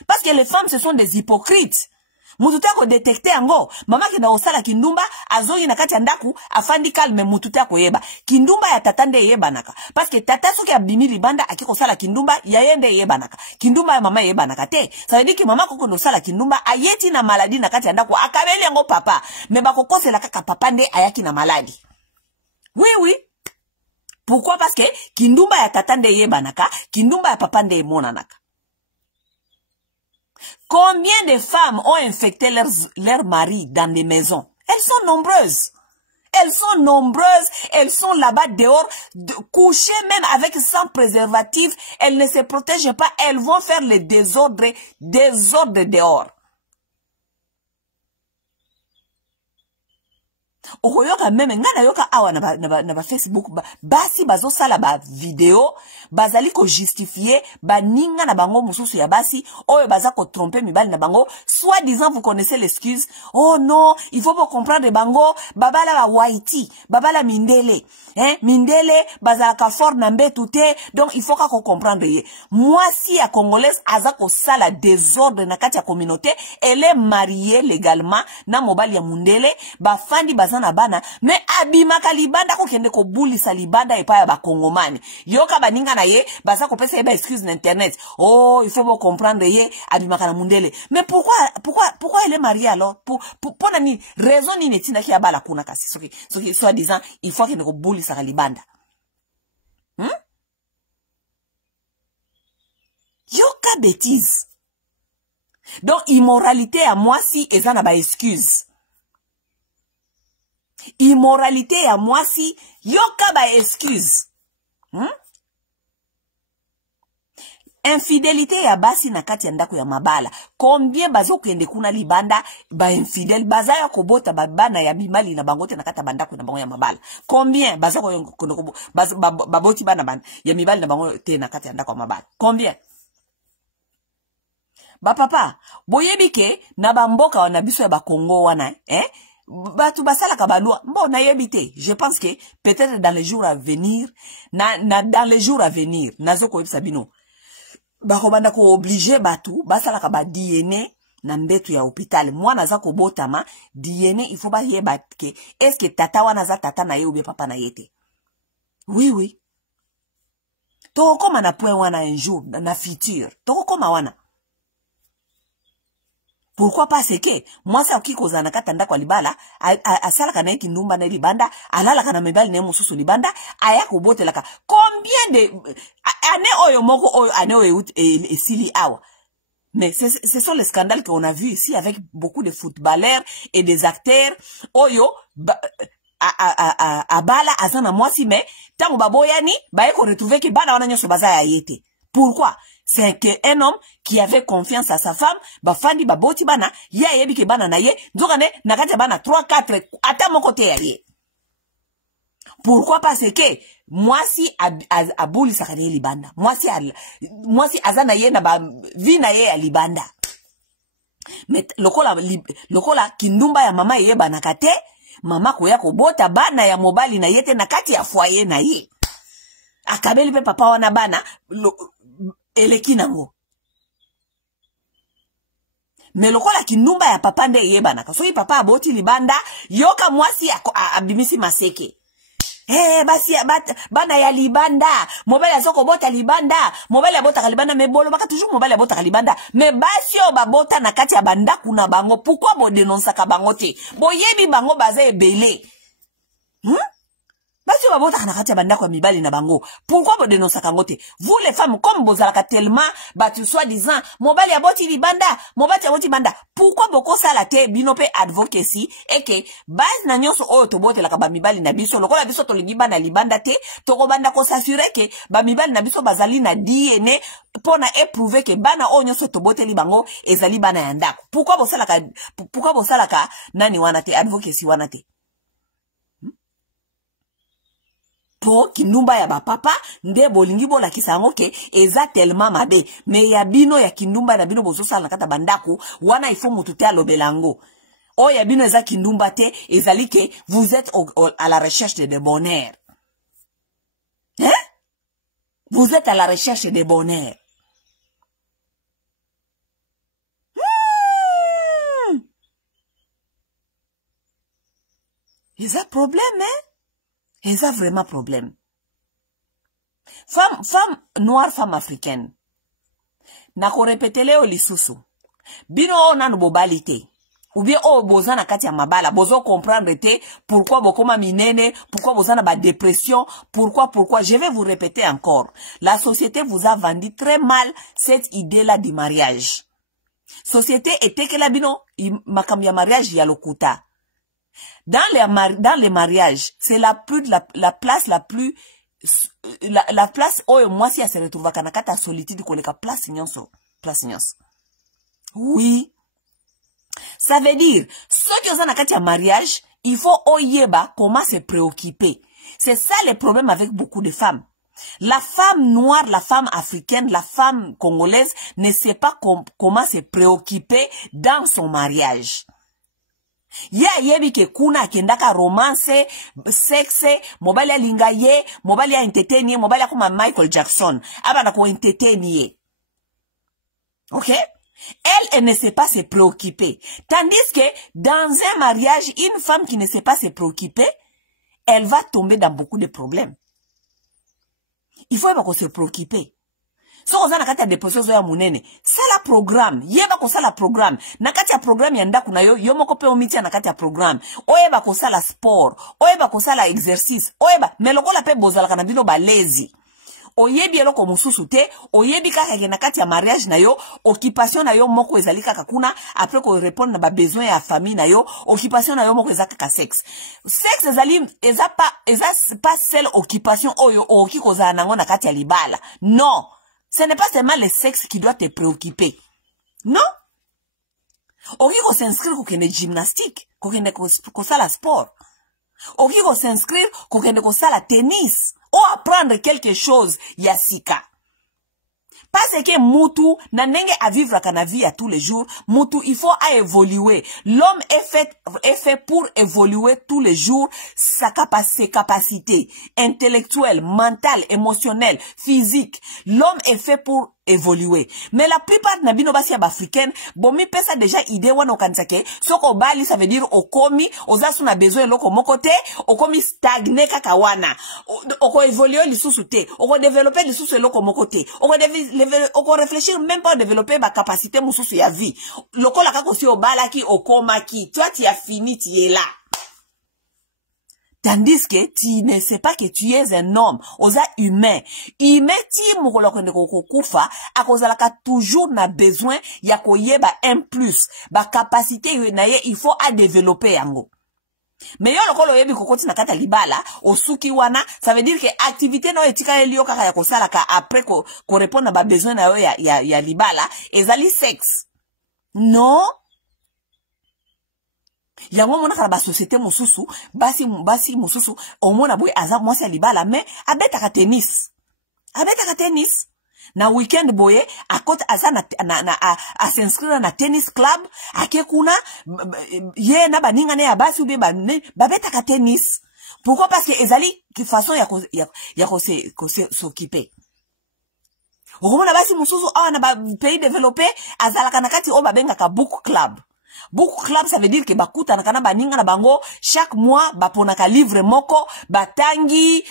parce que les femmes ce sont des hypocrites. Mutute ko détecter ango. Mama ki na osala kindumba azoyi na kati ya ndaku afandi kalme mutute ko yeba. Kindumba ya tatande yeba naka. Parce que tata soki abimi libanda akiko sala kindumba ya yende yeba naka. Kindumba ya mama yeba naka te. Ça veut dire que mama koko no sala kindumba ayeti na maladie na kati ya ndaku akabeli ango papa. Mais bakokose la kaka papa nde ayaki na maladie. Oui. Pourquoi? Parce que kindumba ya tatande yebanaka, kindumba ya papande monanaka. Combien de femmes ont infecté leurs maris dans des maisons? Elles sont nombreuses. Elles sont là-bas dehors, couchées même avec sans préservatif. Elles ne se protègent pas. Elles vont faire le désordre dehors. okoyoka meme ngana yoka awa na ba Facebook basi bazo sala ba video bazali ko justifier ba ninga na bango mususu ya basi oyo baza ko tromper mibali na bango soit disant vous connaissez l'excuse oh non il faut pas comprendre bango babala ba Waiti babala mindele mindele bazala ka fort na mbetu te donc il faut ka ko comprendre ye moi si ya congolaise aza ko sala désordre na kati ya communauté elle est mariée légalement na mobali ya mundele ba fandi na bana mais abimaka libanda ko kende ko bulisa libanda epa ya ba kongomani yoka baninga na ye baza ko pesa ba excuse na internet oh il faut pas comprendre ye abimaka na mundele mais pourquoi elle est mariée alors pour nani raison ni netina ki abala kuna kasi soki soit disant il faut kende ko bulisa libanda yoka bêtise donc immoralité à moi si eza na ba excuse immoralité à moi si yoka ba excuse infidélité ya basi na kati ya ndako ya mabala combien bazo kende kuna libanda ba infidèle baza ya kobota babana ya bimali na bangote na kata bandako na bango ya mabala combien baza ko baboti bana ya mibali na bango te na kati ya ndako ya mabala combien ba papa boyebike na bamboka wana biso ya ba Congo wana batu basala kabalua bon na yebite je pense que peut-être dans les jours à venir dans les jours à venir nazo ko yebisa bino ba ko banda ko obliger batu basala ka ba DNA na mbetu ya hôpital mwana za ko botama DNA il faut ba yeba ke est-ce que tata wana za tata na ye ou bien papa na yete oui to koma na point wana un jour na futur to koma wana. Pourquoi pas c'est que moi ça qui cause na katanda kwa libala asala kana kindumba na libanda alala kana mebali na mususu libanda aya kobotela ka combien de ane oyo moko oyo ane oyo esili awa mais ce sont les scandales qu'on a vu ici avec beaucoup de footballeurs et des acteurs oyo abala azana mwasi mais tango baboyani ba eko retrouver que bana wana nyoso baza ya yete. Pourquoi? C'est qu'un homme qui avait confiance à sa femme, ba fandi ba boti bana, ya yebi ke bana na ye, nzokane nakati bana 3 4 ata mon côté ya ye. Pourquoi? Parce que moi si abuli sakane libanda, moi si azana ye na ba vi na ye ya libanda. Mais lokola kindumba ya mama ye bana kate, mama koya ko bota bana ya mobali na yete na kati ya foyer na ye. Akabeli pe papa wana bana eleki nango. Mais lokola kinumba ya papa nde yebana. Kasoki papa aboti libanda, yoka mwasi abimisi maseke. Basi bana ya libanda, mobile ya soko bota libanda, mobile ya bota libanda, mais bolo baka toujours mobile ya bota libanda, mais basi yo babota na kati ya banda kuna bango, pourquoi bo denonsa ka bango te? Bo yebi bango baza ebele. Basi babota na kati ya banda kwa mibali na bango. Pourquoi vous dénoncez kangote? Vous les femmes comme vous avez tellement battu soi-disant mobali ya boti libanda, mobali ya boti banda. Pourquoi boko sala te binope advocacy et que base na nyonso oyo to bote la ka ba mibali na biso lokola biso to ligiba na libanda te to ko banda ko s'assurer que ba mibali na biso bazali na DNA pona éprouver que bana oyo nyonso to bote libango ezali bana ya ndako. Pourquoi bo sala ka nani wana te advocacy wana te? Po kinumba ya ba papa nde bolingi bola kisango ke eza tellement mabe mais ya bino ya kinumba na bino bozo sala kata bandako wana ifo mutu te alobelango o ya bino eza kinumba te ezali ke vous êtes à la recherche de bonheur vous êtes à la recherche de bonheur eza problème et ça vraiment problème. Femme noire, femme africaine. Nako répéter leo lisusu. Bino nanu bobalite. Ou bien bozana kati ya mabala. Bozo comprendre te pourquoi bokoma minene, pourquoi bozana ba dépression, pourquoi. Je vais vous répéter encore. La société vous a vendu très mal cette idée-là du mariage. Société était que la bino, makam ya mariage ya lokuta. Dans les mariages, c'est la place la plus la place oyo moi si se retrouve kanakata solitude koleka place nyonso. Oui. Ça veut dire ceux qui ont na kati ya mariage, il faut oyeba comment se préoccuper. C'est ça le problème avec beaucoup de femmes. La femme noire, la femme africaine, la femme congolaise ne sait pas comment se préoccuper dans son mariage. Ya yebi ke kuna kendaka romance, sexe, mobali ya lingaye, mobali ya entertainer, mobali ya kuma Michael Jackson. Aba na ko entertainer. OK? Elle ne sait pas se préoccuper. Tandis que dans un mariage, une femme qui ne sait pas se préoccuper, elle va tomber dans beaucoup de problèmes. Il faut qu'on se préoccupe. So on a nakati ya déposition zo ya munene. Sala programme. Yeba ko sala programme. Nakati ya programme yanda kuna yo moko pe omiti nakati ya programme. Oyeba ko sala sport. Oyeba ko sala exercice. Oyeba melokola pe bozala kana bino ba lazy. Oyebi eloko mususu te, oyebi kaka ke nakati ya mariage na yo, occupation na yo moko ezali kaka kuna, après ko répondre na ba besoin ya famille na yo, occupation na yo moko ezali kaka sexe. Sexe ezali eza pas seule occupation oyo oki kozala nango nakati ya libala. Non, ce n'est pas seulement le sexe qui doit te préoccuper. Non? Oki ko s'inscrire ko kende gymnastique, ko kende ko sala sport. Oki ko s'inscrire ko kende ko sala tennis. Ou apprendre quelque chose, Yassika. Parce que Moutou, nanenge à vivre à vie à tous les jours, Moutou, il faut à évoluer. L'homme est fait pour évoluer tous les jours ses capacités intellectuelles, mentales, émotionnelles, physiques. L'homme est fait pour évoluer. Mais la plupart de nabino basi africaine, bomi pesa déjà idée wana okansake, soko bali ça veut dire okomi, ozasu na besoin loko mokote, okomi stagné kaka wana. Oko évoluer lisusu te, oko développer lisusu loko mokote. Oko réfléchir même pas développer ba capacité mususu ya vie. Loko la kako si obalaki okomaki, toi tu as fini, tu es là. Tandis que tu ne sais pas que tu es un homme, osa humain. Humain ti mukolo kende kokufa, akozalaka toujours na besoin ya koyeba un plus, ba capacité naye il faut à développer yango. Mais yo lokolo yebi kokoti na kata libala, osuki wana, ça veut dire que activité no etika elio kaka ya kosala ka après ko répondre na ba besoin na yo ya libala, ezali sexe. Non. Yango mona kala ba société mususu basi mususu omona boy aza mwasi ya libala mais abeta tennis na weekend boye akota aza a s'inscrire na tennis club akekuna ye na baninga ne ya basi ube babeta tennis. Pourquoi? Parce que ezali ki façon ya s'occuper. Omona basi mususu awa na ba pays développé azalaka na kati o babenga ka book club. Book club, ça veut dire que bakuta nakana baninga na bango chaque mois baponaka livre moko batangi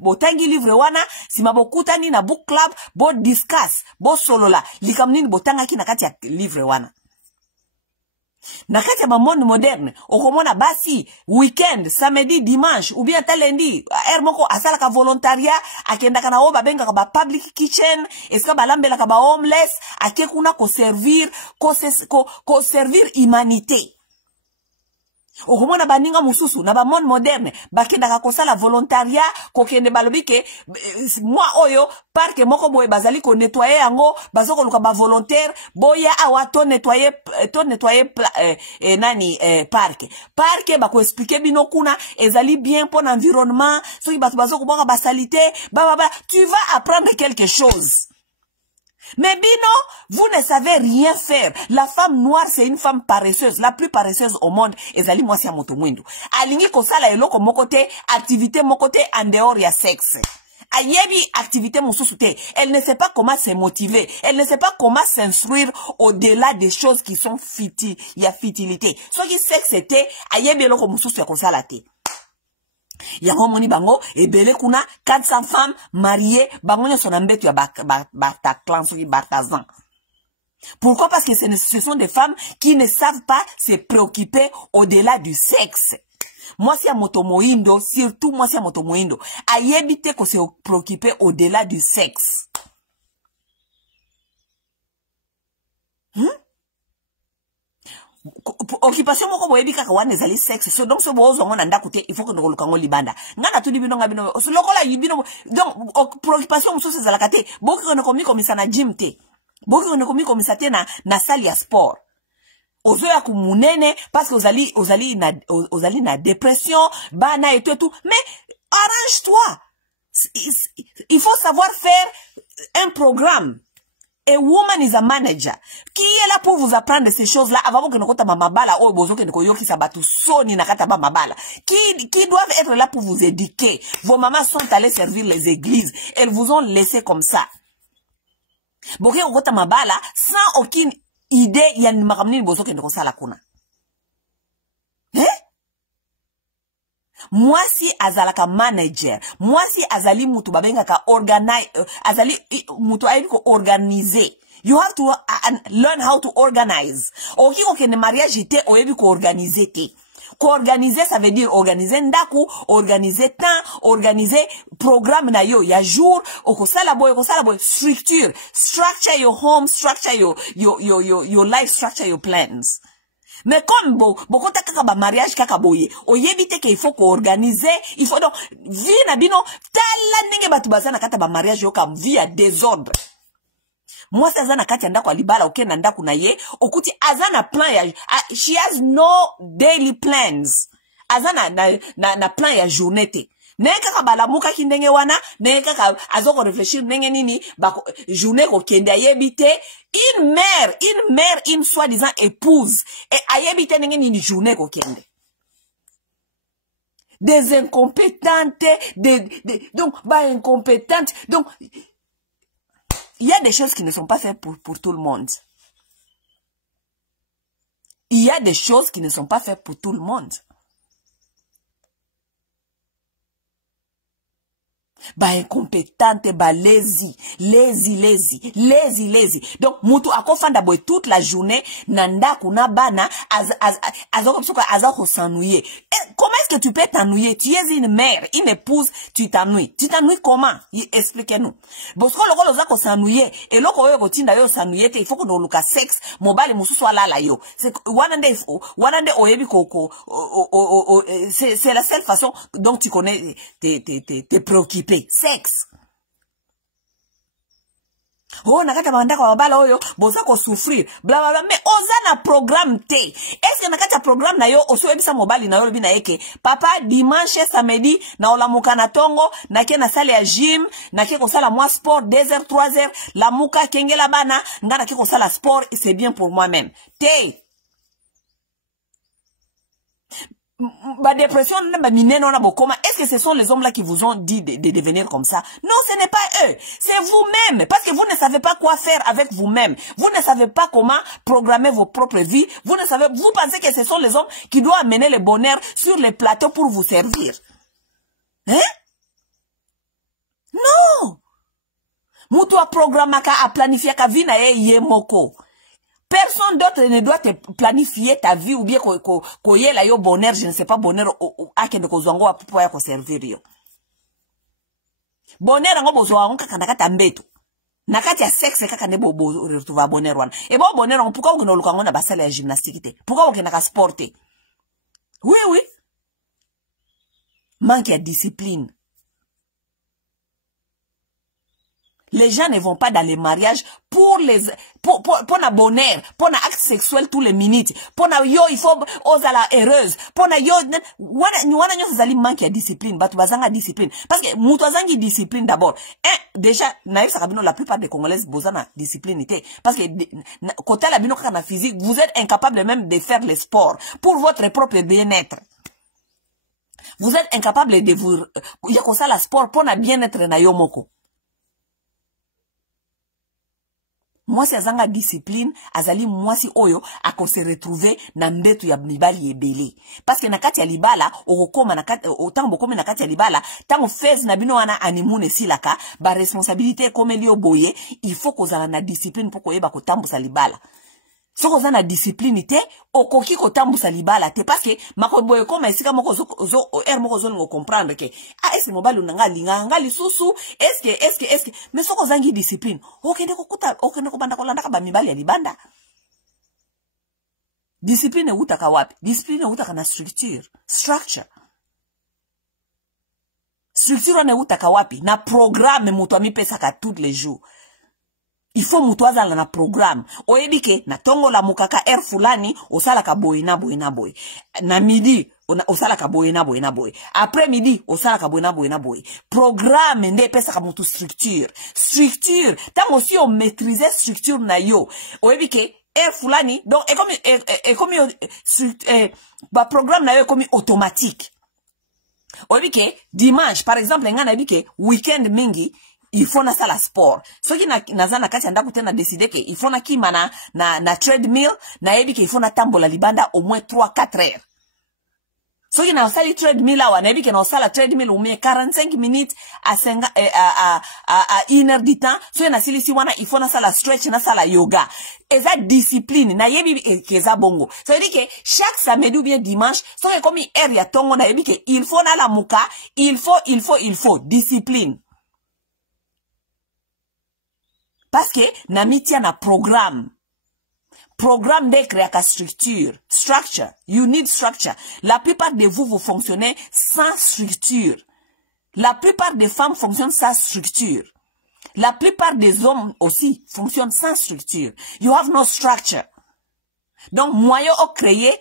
botangi livre wana sima bokuta ni na book club bo discuss bo solola likamnini botanga ki nakati ya livre wana. Nakati ya monde moderne okomona basi weekend samedi dimanche ou bien lundi moko asala ka volontariat akenda kana o babenga ka ba public kitchen eska balambela ka ba homeless akekuna ko servir humanité. Okomona baninga mususu na ba monde moderne bakenda ka kosala volontariat ko kende balobi ke moi oyo parc moko boye bazali ko nettoyer yango bazoko luka ba volontaire boya awa to nettoyer parc ba ko expliquer bino kuna ezali bien pour l'environnement soki bazoko boka ba salité tu vas apprendre quelque chose. Mais bino, vous ne savez rien faire. La femme noire, c'est une femme paresseuse. La plus paresseuse au monde. Ezali mwasi ya moto mwindu. Alingi kosala eloko mokote, activité mokote, en dehors ya sexe. Ayebi activité mususu te. Elle ne sait pas comment se motiver. Elle ne sait pas comment s'instruire au-delà des choses qui sont ya futilité. Soki sexe te, ayebi eloko mususu ya kosala te. Yango moni bango ebele kuna 400 femmes mariées bango nyo sonambetu ya Bataclan soki Bartazan. Pourquoi? Parce que ce sont des femmes qui ne savent pas se préoccuper au-delà du sexe. Moi si ya moto moindo, surtout moi si ya moto moindo, ayebite ko se préoccuper au-delà du sexe. Occupation moko boyebi kaka wana ezali sexe. So donc so bozo ngona ndako te il faut que ndokoluka ngo libanda. Ngana tudi bino ngabino. So lokola yibino donc préoccupation mususu ezalaka te. Boki kono komi komisa na gym te. Boki kono komi komisa te na salle ya sport. ozoya kumunene parce que ozali na dépression bana et tout mais arrange-toi. Il faut savoir faire un programme. A woman is a manager. Qui est là pour vous apprendre ces choses-là avant que nous kota mabala ou bozo que nous yoki sabatu soni na kata mabala. Qui doivent être là pour vous éduquer. Vos mamans sont allées servir les églises. Elles vous ont laissé comme ça. Boke kota mabala sans aucune idée ya ni makamni bozo que nous sala kuna. Moi si azalaka manager, moi si azali mutu babenga ka organize, azali mutu ayi ko organiser. You have to learn how to organize. Oki ko kene mariage te oyebi ko organiser te. Ko organiser ça veut dire organiser ndaku, organiser temps, organiser programme na yo ya jour, okosala boy structure your home, structure your life, structure your plans. Mais comme beaucoup de mariage kaka boye, oyebite que il faut organiser, il faut donc vie na bino tala ndenge batu bazana kata ba mariage yo kam vie à désordre. Moi c'est azana kati ndako alibala okenda ndako na ye, okuti azana plan ya she has no daily plans. Azana na plan ya journée te. Neka kabala muka kindenge wana, neka ka azoko réfléchir ndenge nini ba journée ko kende ayebite une mère, une soi-disant épouse et ayebite ndenge nini journée ko kende. Des incompétentes, donc incompétentes. Donc il y a des choses qui ne sont pas faites pour tout le monde. Il y a des choses qui ne sont pas faites pour tout le monde. Incompétente, lazy. Donc, mutu akofanda boy toute la journée, nanda kuna bana, azoko s'ennuyer. Comment est-ce que tu peux t'ennuyer? Tu es une mère, une épouse, tu t'ennuies. Tu t'ennuies comment? Expliquez-nous. Parce que le ozako s'ennuyer, et loko yo kotinda yo s'ennuyer, il faut que nous luka sexe, mobile musu swala la yo. C'est wanande oyebi koko, c'est la seule façon dont tu connais tes préoccupés. Sexe. Oh, nakata banda kwa mabala oyo, boza ko souffrir, blablabla, mais ozana programme te. Est-ce que nakata programme na yo, oso ebisa mobali na yo bina eke, papa, dimanche, samedi, na olamuka na tongo, na ke na sale ya gym, na ke ko sala moi sport, 2 heures, 3 heures, la muka, kenge la bana, nga na ke ko sala sport, et c'est bien pour moi-même. Te. Dépression, est-ce que ce sont les hommes-là qui vous ont dit de devenir comme ça? Non, ce n'est pas eux. C'est vous-même. Parce que vous ne savez pas quoi faire avec vous-même. Vous ne savez pas comment programmer vos propres vies. Vous pensez que ce sont les hommes qui doivent amener le bonheur sur les plateaux pour vous servir. Hein? Non! Mutu a programmé a planifié ka vie na ye moko. Personne d'autre ne doit te planifier ta vie ou bien koye la yo bonheur, je ne sais pas bonheur akende ko zongo wa popo ya ko servir yo. Bonheur ngo bozo wa kaka nakata mbeto. Nakati ya sexe kaka ne bo retrouver bonheur wana. Et bon bonheur on pourquoi on luka ngona basala ya gymnastique te? Pourquoi on naka sporter? Oui. Manque de discipline. Les gens ne vont pas dans les mariages pour na bonheur, pour na acte sexuel tous les minutes, pour na yo il faut ozala heureuse, pour na yo wana nyo zali manque ya discipline, batu bazanga discipline parce que mutu azangi discipline d'abord. Déjà naïf sakabino la plupart des Congolaises bozana discipline parce que côté la bino kaka na physique, vous êtes incapable même de faire le sport pour votre propre bien-être. Vous êtes incapable de vous yakosa la sport pour na bien-être na yo moko. Moi si azanga discipline, azali moi si oyo ako se retrouver na mbetu ya mibali ebele. Parce que nakati ya libala, okokoma nakati otango bokome nakati ya libala, tango fez na bino wana animune silaka, ba responsabilité comme li oboye, il faut kozala na discipline pour koyeba ko tambusa libala. Si vous avez la discipline, okoki ko tambusa libala te parce que makoboye koma esika moko zo moko zo ngo comprendre que est-ce que mobile nanga linga ngali susu est-ce que mais soko zangi discipline okende ko banda ko landa ka ba mibali ya libanda. Discipline utaka wapi? Discipline utaka na structure ne utaka wapi? Na programme mutu ami pesa ka tous les jours. il faut mutuaza na programme oyebike na tongo la mukaka fulani osala ka boy na boy na boy na midi osala ka boy na boy na boy après midi osala ka boy na boy na boy programme nde pesa ka mutu structure tango si on maîtriser structure na yo oyebike fulani donc ba programme na yo comme automatique oyebike dimanche par exemple nga na bike weekend mingi il faut na sala sport. So ki naza na kati andako tena décider que il faut na kima na treadmill na yebi que il faut na tambola libanda au moins 3-4 heures. So ki na sali treadmill awa na yebi que na sala treadmill au moins 45 minutes à 1 heure du temps. So na sili si wana il faut na sala stretch na sala yoga. Eza discipline na yebi keza bongo. So yebi que chaque samedi ou bien dimanche so ke komi heure ya tongo na yebi que il faut na la muka, il faut discipline. Parce que namitia na programme de créer la structure. You need structure. La plupart de vous fonctionnez sans structure. La plupart des femmes fonctionnent sans structure. La plupart des hommes aussi fonctionnent sans structure. You have no structure. Donc, moyen au créer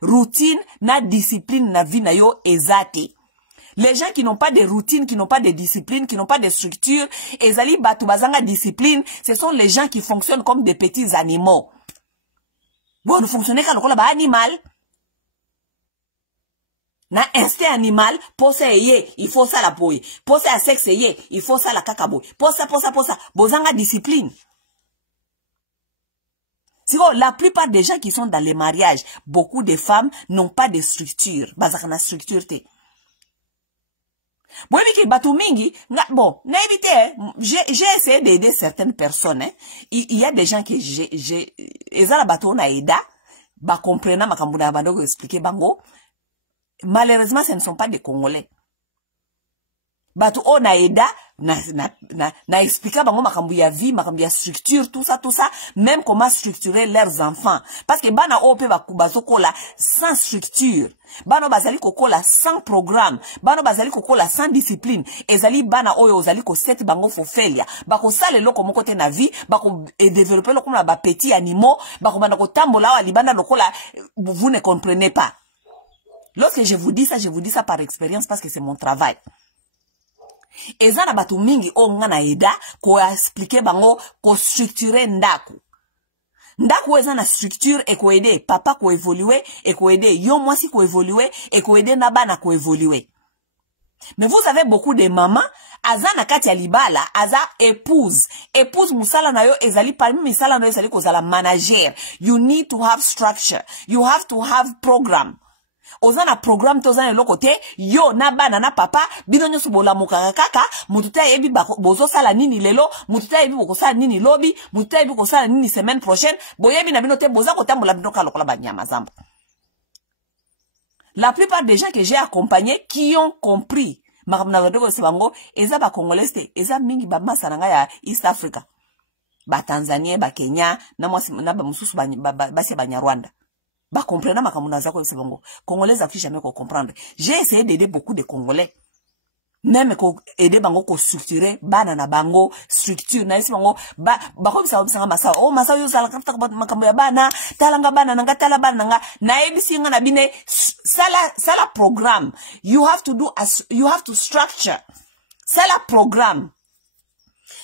routine na discipline na vie na yo ezate. Les gens qui n'ont pas de routine, qui n'ont pas de discipline, qui n'ont pas de structure, ezali batu bazanga discipline, ce sont les gens qui fonctionnent comme des petits animaux. Bon, nous fonctionnons quand on a animal. Na instinct animal, pour ça il faut ça la boy. Pour ça sexe il faut ça la kakaboy. Pour ça. Bozanga discipline. La plupart des gens qui sont dans les mariages, beaucoup de femmes n'ont pas de structure. Bazakana structure te. Bon, j'ai essayé d'aider certaines personnes. Hein. Il y a des gens que j'ai la bateau na aida, ba comprena makambuna bandoko expliquer bango. Malheureusement, ce ne sont pas des Congolais. Bateau on aida na expliquer bango makambu ya vie, makambu ya structure, tout ça, même comment structurer leurs enfants. Parce que bana ope bazokola sans structure. Bano bazali kokola sans programme, bano bazali kokola sans discipline, ezali bana oyo ozali ko set bango fo felia, bako sale loko moko te na vie, bako développer loko na ba petits animaux, bako bana ko tambola wa libanda lokola, vous ne comprenez pas. Lorsque je vous dis ça par expérience parce que c'est mon travail. Ezana batu mingi o nga na eda ko expliquer bango ko structurer ndaku. Ndaku eza na structure et ko aider papa ko évoluer et ko aider yo mwasi ko évoluer et ko aider nabana ko évoluer. Mais vous avez beaucoup de mamans azana kati ya libala aza épouse musala na yo ezali parmi misala na yo ezali kozala manager. You need to have structure. You have to have program. Ozana programme tozana loko te yo na bana na papa bino nyoso bola mukaka kaka mututa yebi bozo sala nini lelo mututa yebi boko sala nini lobi mututa yebi ko sala nini semaine prochaine boyebi na bino te boza ko tambola bino kala kola banyama zamba. La plupart des gens que j'ai accompagnés qui ont compris makamna wadoko sebango eza ba congolais te eza mingi ba masananga ya East Africa ba Tanzania ba Kenya na mwasi na ba mususu basi ba Rwanda. Ba comprendre makamuna zako sebongo. Congolais a jamais ko comprendre. J'ai essayé d'aider beaucoup de Congolais. Même ko aider bango ko structurer bana na bango structure na isi bango ba ko bisa obisanga masa o masa yo sala kapta makambo ya bana talanga bana nanga tala bana nanga na ebisi nga na bine sala programme. You have to structure. Sala programme.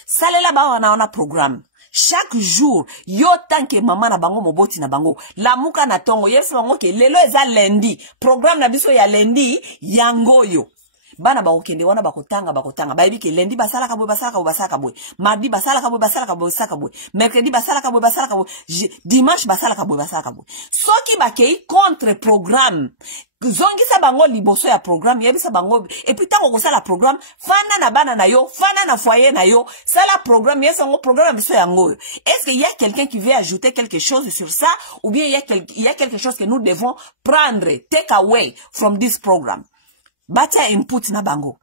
Salela ba wana programme. Chaque jour, yo tanke mama na bango moboti na bango. La muka na tongo, yesu bango ke lelo eza lundi. Programme na biso ya lundi, yangoyo. Bana ba okende wana bakotanga. Baibi ke lundi basala kaboy. Mardi basala kaboy. Mercredi basala kaboy. Dimanche basala kaboy. Soki bakei contre programme. Zongi sa bango liboso ya programme yebi sa bango et puis tango ko sala programme fana na bana na yo fana na foyer na yo sala programme yebi sango programme biso yango. Est-ce qu'il y a quelqu'un qui veut ajouter quelque chose sur ça ou bien il y a quelque chose que nous devons prendre take away from this program? Bata input na bango.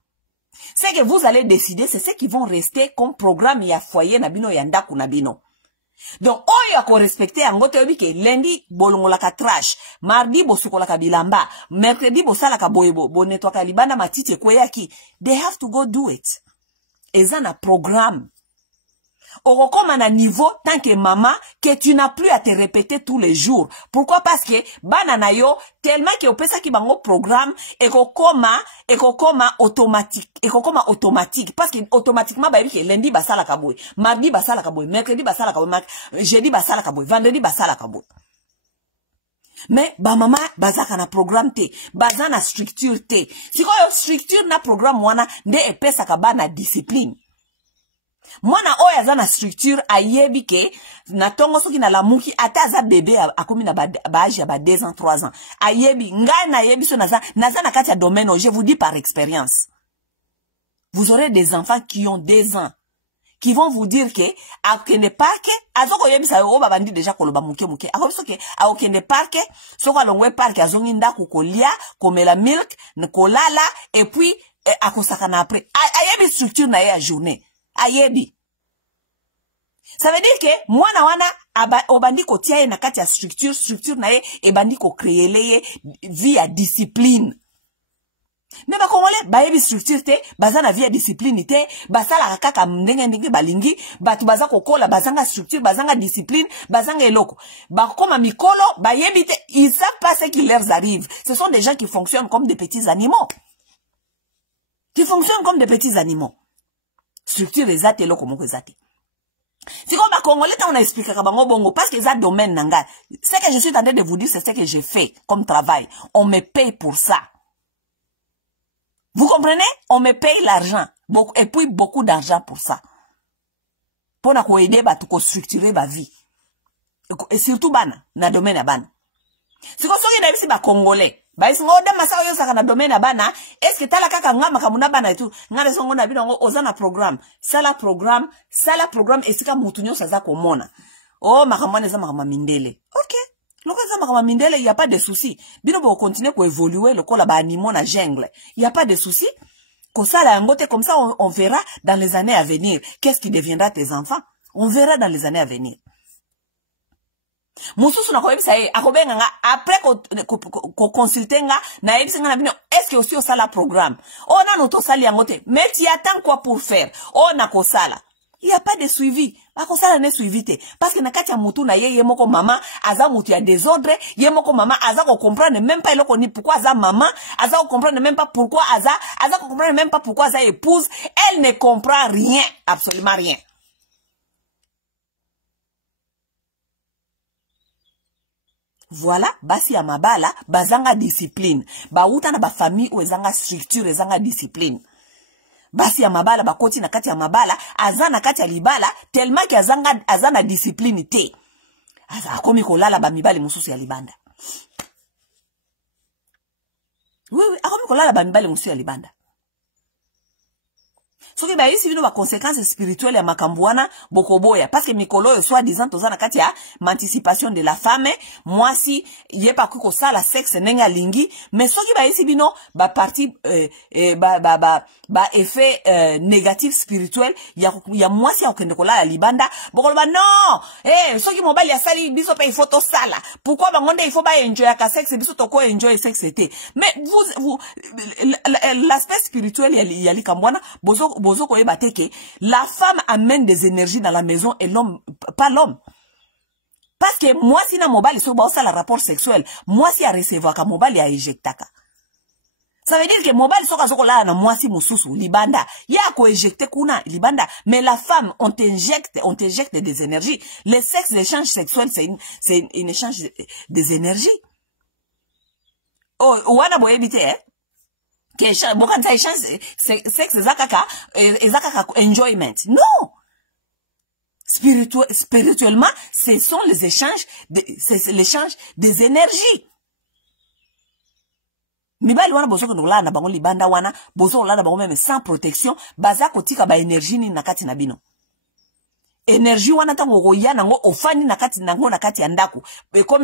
C'est que vous allez décider c'est ce qui vont rester comme programme ya foyer na bino ya ndaku na bino. Donc, oyo ako respecter angote yobi ke lundi bolongola ka trash, mardi bosukola ka bilamba, mercredi bosala ka boyebo, bonetwa ka libanda matiti kweyaki. They have to go do it. Eza na programme. Comme à un niveau, tant que maman, que tu n'as plus à te répéter tous les jours. Pourquoi? Parce que, banana yo, tellement que au ça qui bango programme, et koma automatique, parce que automatiquement, bah, que lundi, basa la kaboué, mardi, basa la kaboué, mercredi, basa la kaboué, jeudi, basa la kaboué, vendredi, basa la kaboué. Mais, ba maman, baza kana programme te, baza na structure te. Si quoi yo structure na programme wana, de epesa kaba na discipline. Mwana oya za na structure ayebi ke na tongo soki na lamuki ata za bébé akomi na âge ya 2 ans 3 ans ayebi ngai na yebi so naza na kati ya domaine je vous dis par expérience. Vous aurez des enfants qui ont 2 ans qui vont vous dire que akende parke azoko yebi sa o babandi déjà koloba muke akobiso ke akende parke soko alongwe parke azongi ndako kolia komela milk kolala et puis akosaka na après ayebi structure na ya journée. Ayebi. Ça veut dire que mwana wana obandi ko tia na kati ya structure na ye ebandi ko créer le via discipline. Mais ba kongole ba yebi structure te baza na via discipline te basala kaka ndenge balingi batu baza kokola bazanga structure bazanga discipline bazanga eloko ba koma mikolo ba yebi te ils savent pas ce qui leur arrive. Ce sont des gens qui fonctionnent comme des petits animaux. Structure ezate eloko moko ezate. Si comme Congolais, on a expliqué bongo parce que ça domaine nanga. Ce que je suis en train de vous dire, c'est ce que j'ai fait comme travail. On me paye pour ça. Vous comprenez? On me paye l'argent. Et puis beaucoup d'argent pour ça. Pour nous aider à structurer ma vie. Et surtout bana, na domaine bana. Si comme ça, il y a ici Congolais. Ba isi ngoda masa yo saka na domaine bana est-ce que tala kaka ngama kamuna bana et tout ngale songo na bino ozana programme sala programme esika mutunyo saza komona oh makamone za makama mindele OK loko za makama mindele il y a pas de souci bino bo continuer ko évoluer lokola ba animaux na jungle il y a pas de souci ko sala ngote comme ça on verra dans les années à venir qu'est-ce qui deviendra tes enfants on verra dans les années à venir. Mususu na koyebisa akobenga nga après ko consulter nga na yebisa nga na bino est-ce que aussi osala programme ona no to sali yango te mais tu attends quoi pour faire ona ko sala il y a pas de suivi ako sala ne suivi te parce que na kati ya mutu na ye moko mama aza mutu ya désordre ye moko mama aza ko comprendre même pas eloko ni pourquoi aza mama aza ko comprendre même pas pourquoi aza ko comprendre même pas pourquoi aza épouse elle ne comprend rien absolument rien. Voilà, basi ya mabala, bazanga discipline. Ba uta na ba famille ou ezanga structure, ezanga discipline. Basi ya mabala, ba koti na kati ya mabala, azana kati ya libala, tellement ki azana discipline te. Akomi kolala ba mibali mususu ya libanda. Oui, akomi kolala ba mibali mususu ya libanda. So que ba ici vino ba conséquences spirituelles ya makambuana bokoboya parce que mikolo soit disant tozana kati ya anticipation de la femme moi si yepa kuko sala sexe nenga lingi mais so que ba ici vino ba partie ba effet négatif spirituel ya moi si okende kola la libanda bokoloba non so que mobile ya sali biso pa il faut to sala pourquoi bangonde il faut ba enjoy ka sexe biso to ko enjoy sexe était mais vous l'aspect spirituel ya likambwana bozo koyeba te ke la femme amène des énergies dans la maison et l'homme pas l'homme parce que moi si na mobile so ba osala rapport sexuel moi si a recevoir ka mobile ya éjectaka ça veut dire que mobile so ka zokola na moi si mususu libanda ya ko éjecter kuna libanda mais la femme on t'injecte des énergies le sexe l'échange sexuel c'est une échange des énergies oh wana boyebite que beaucoup de échanges sexe ezakaka enjoyment non spirituellement ce sont les échanges c'est l'échange des énergies mibali wana bozo kola na bango libanda wana bozo kola na bango même sans protection baza kotika ba énergie ni nakati na bino énergie wana tango koya nango ofani nakati nango nakati ya ndako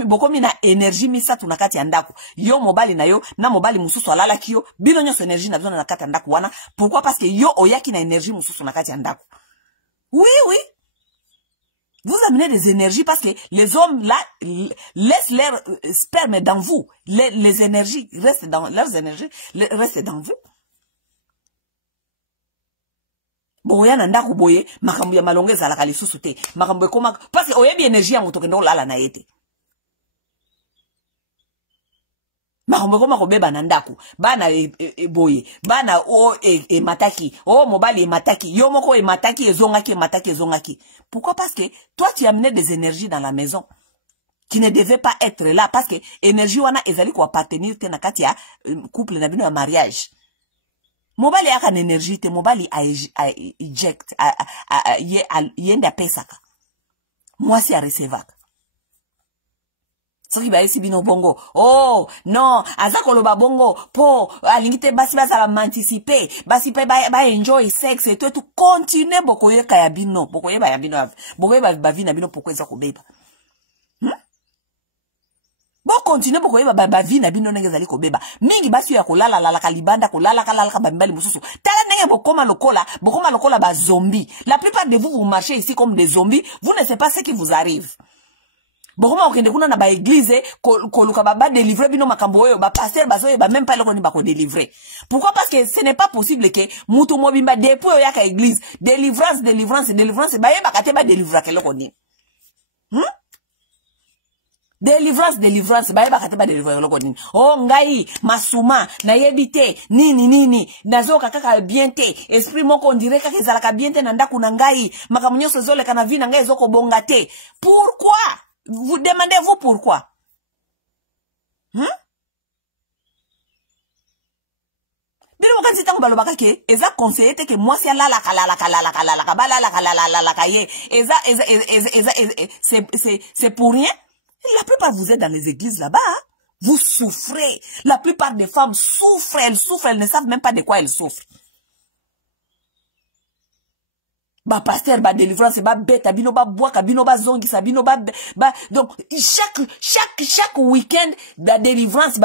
bokomi na énergie misatu nakati ya ndako yo mobali na yo na mobali mususu alala kiyo bino nyonso énergie na zona nakati ya ndako wana pourquoi parce que yo oyaki na énergie mususu nakati ya ndako oui vous amenez des énergies parce que les hommes là laissent leur sperme dans vous les énergies restent dans leurs énergies restent dans vous boya na ndako boye makambo ya malonge ezalaka lisusu te makambo ekoma parce que oyebi énergie ya moto okende kolala na ye te makambo ekoma kobeba na ndako bana boye bana o mataki o mobali mataki yo moko mataki ezongaki pourquoi parce que toi tu as amené des énergies dans la maison qui ne devait pas être là parce que énergie wana ezali ko appartenir te na kati ya couple na bino ya mariage mobali aka na énergie te mobali a eject yende apesaka mwasi a recevaka soki ba esi bino bongo oh non aza koloba bongo po alingi te basi bazala m'anticiper basi pe ba enjoy sex et tout continue bokoyeka ya bino bokoyeba ya bino bokoyeba ba vie na bino pourquoi eza kobeba bo continue bokoyeba ba vie na bino ndenge ezali kobeba mingi basi ya kolala lala kalibanda kolala kalala bambali mususu tala ndenge bokoma lokola ba zombies. La plupart de vous marchez ici comme des zombies, vous ne savez pas ce qui vous arrive. Bokoma okende kuna na ba église koluka ba délivrer bino makambo oyo ba pasteur bazoye ba même pas le koni ba ko délivrer. Pourquoi? Parce que ce n'est pas possible que mutu mobimba depuis oya ka église délivrance ba yeba kate ba délivrer ke le koni. Délivrance ba yeba kate ba délivrer le koni. Oh ngai masuma na yebite nini nazoka kaka bien te esprit moko on dirait kaka ezalaka bien te na ndaku na ngai makambo nyonso zole kana vi na ngai ezoko bonga te. Pourquoi? Vous demandez-vous pourquoi? Bino wakati tango balobaka ke eza conseiller te ke moi si la c'est pour rien. La plupart vous êtes dans les églises là-bas, vous souffrez. La plupart des femmes souffrent, elles ne savent même pas de quoi elles souffrent. Ba pasteur ba délivrance ba bête bino ba bois bino ba zongi sa bino ba donc chaque week-end la délivrance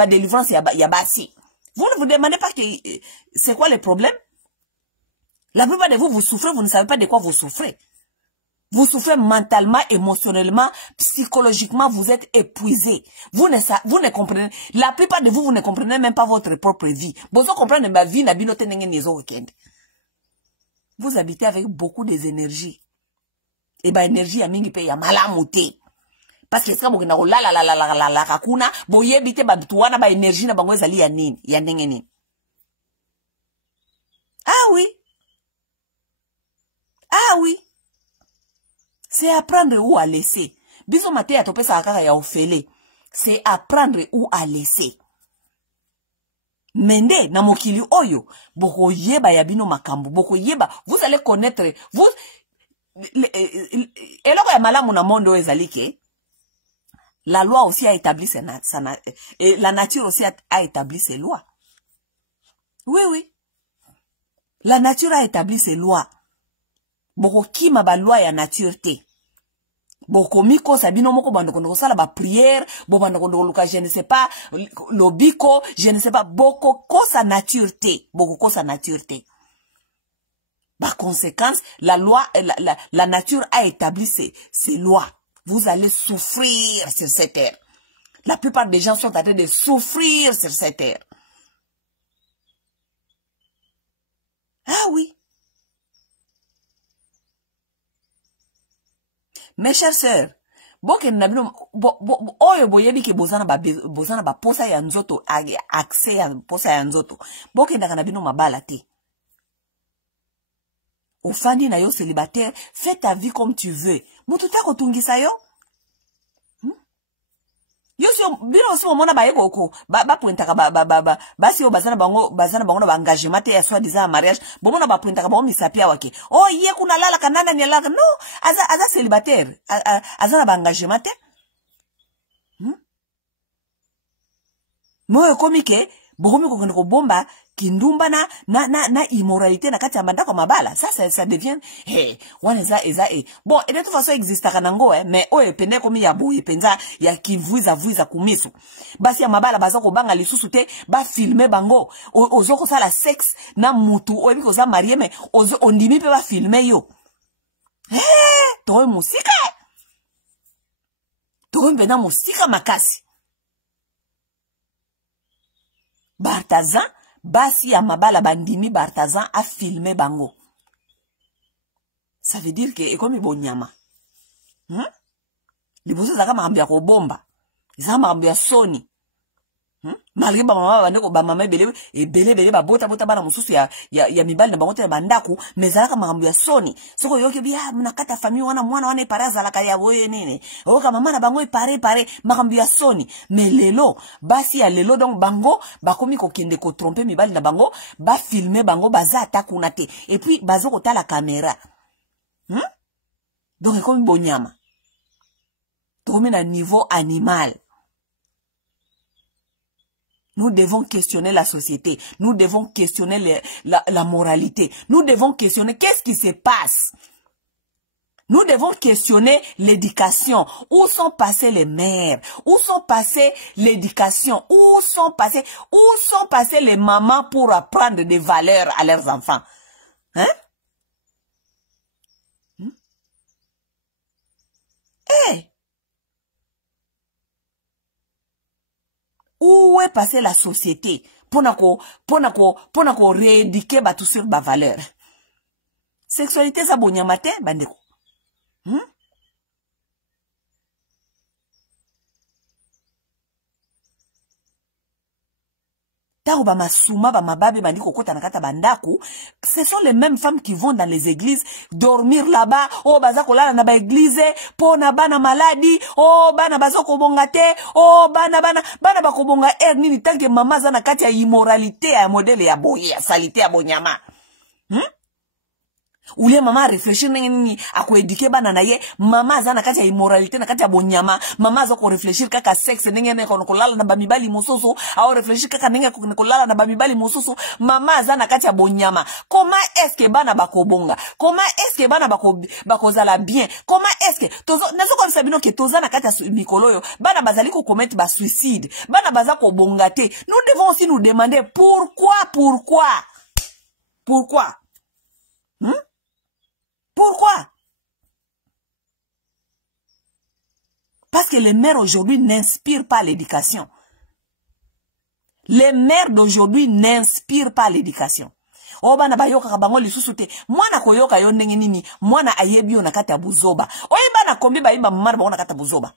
ya basi. Vous ne vous demandez pas que c'est quoi le problème? La plupart de vous souffrez, vous ne savez pas de quoi vous souffrez. Vous souffrez mentalement, émotionnellement, psychologiquement, vous êtes épuisé. Vous ne comprenez, la plupart de vous ne comprenez même pas votre propre vie. Vous comprenez ma vie na bino tenenge nezo week-end. Vous habitez avec beaucoup d'énergie. Et bah, énergie ya mingi pe ya malamuté. Parce que ça, la kakuna, boye habite ba tuwana ba énergie na bango ezali ya nini, ya ndenge nini. Ah oui. C'est apprendre où à laisser. Biso mate ya tope sa kaka ya ofele. C'est apprendre où à laisser. Mende na mokili oyo boko yeba ya bino makambo boko yeba vous allez connaître vous eloko ya malamu na monde ezali ke la loi aussi a établi la nature aussi a établi ses lois. Oui la nature a établi ses lois boko kima ba loi ya nature te boko miko sabino moko bando kondo sala ba prière bo bando kondo luka je ne sais pas lobiko je ne sais pas boko kosa nature te par conséquence la loi la nature a établi ses lois. Vous allez souffrir sur cette terre. La plupart des gens sont en train de souffrir sur cette terre. Ah oui. Mes chères sœurs, boke nabino oyo boyebi ke bozana ba posa ya nzoto accès ya posa ya nzoto boke ndaka nabino mabala te. Ofandi na yo célibataire, fais ta vie comme tu veux. Mutu ta kotungisa yo. Yo si bino si mona ba yeko ko ba pointaka ba si yo bazana bango na ba engagement te ya soit disant mariage bo mona ba pointaka ba misapia wake oh ye kuna lala kanana ni lala no aza célibataire aza na ba engagement te moyo komike bokomi ko bomba kindumba na immoralité na kati ya mandako mabala ça devient wana eza bon et de toute façon existe kanango mais oyo pende komi ya boye penza ya kivuiza kumiso basi ya mabala baza ko banga lisusu te ba filmer bango ozoko sala sexe na mutu oyo biko za marié mais ondimi pe ba filmer yo to musika to mbena musika makasi Bartazan basi ya mabala bandimi Bartazan a filmé bango. ça veut dire que ekomi bonyama. Liboso zaka makambo ya kobomba. Zaka makambo ya soni. Malgré ba mama bandeko ba mama ebele ba bota bana mususu ya mibali na bango te bandaku, mais zalaka makambo ya soni. Soko yoke bia mnakata famille wana mwana wana epare zalaka ya boye nene. Oka mama na bango epare makambo ya soni. Mais lelo basi ya lelo donc bango bakomi ko kende ko tromper mibali na bango, ba filmer bango baza atakuna te. Et puis bazo ko la caméra. Donc ekomi bonyama. Tokomi na niveau animal. Nous devons questionner la société. Nous devons questionner la moralité. Nous devons questionner qu'est-ce qui se passe. Nous devons questionner l'éducation. Où sont passées les mères? Où sont passées l'éducation? Où sont passées les mamans pour apprendre des valeurs à leurs enfants? Hein? Hey! Où est passée la société pour rééduquer tout sur ma valeur? Sexualité ça bonyamate bandeko. Ce sont les mêmes femmes qui vont dans les églises dormir là-bas. Oh, baza kolala na ba église, po na bana maladie, oh bana baza kobongate, oh bana bakobonga nini tant que maman za na kati ya immoralité ya modèle ya boye, ya salité ya bonyama. Ule mama réfléchir nini akoéduquer bana na ye, mama za na kati ya immoralité na kati ya bonyama, mama za ko réfléchir kaka sexe nenge ne kolala na bamibali mosusu, au réfléchir kaka nenge kolala na bamibali mosusu, mama za na kati ya bonyama. Comment est-ce que bana bakobonga? Comment est-ce que bana bakozala bien? Comment est-ce que nazo comme ça bino ke toza na kati ya mikolo yo, bana bazali ko commettre ba suicide, bana baza ko bonga te. Nous devons aussi nous demander pourquoi? Pourquoi? Parce que les mères aujourd'hui n'inspirent pas l'éducation. Les mères d'aujourd'hui n'inspirent pas l'éducation. Oh bana bayoka kabango lisusu te. Mwana koyoka yo ndenge nini? Mwana ayebi yo na kati ya buzoba. Oye bana kombi bayiba mama bango na kati ya buzoba.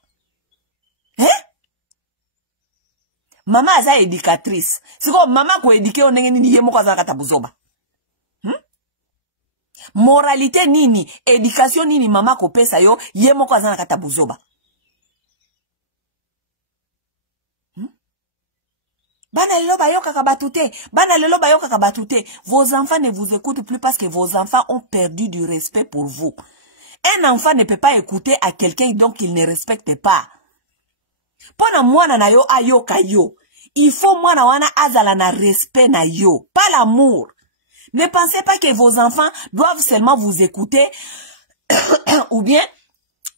Mama aza éducatrice. Siko mama ko éduquer yo ndenge nini ye moko aza na kati ya buzoba. Moralité nini, éducation nini mama ko pesa yo, ye moko azana kata buzoba. Bana lelo bayoka kabatute, bana lelo bayoka kabatute. Vos enfants ne vous écoutent plus parce que vos enfants ont perdu du respect pour vous. Un enfant ne peut pas écouter à quelqu'un donc qu'il ne respecte pas. Pona mwana na yo ayoka yo. Il faut mwana wana azala na respect na yo, pas l'amour. Ne pensez pas que vos enfants doivent seulement vous écouter ou bien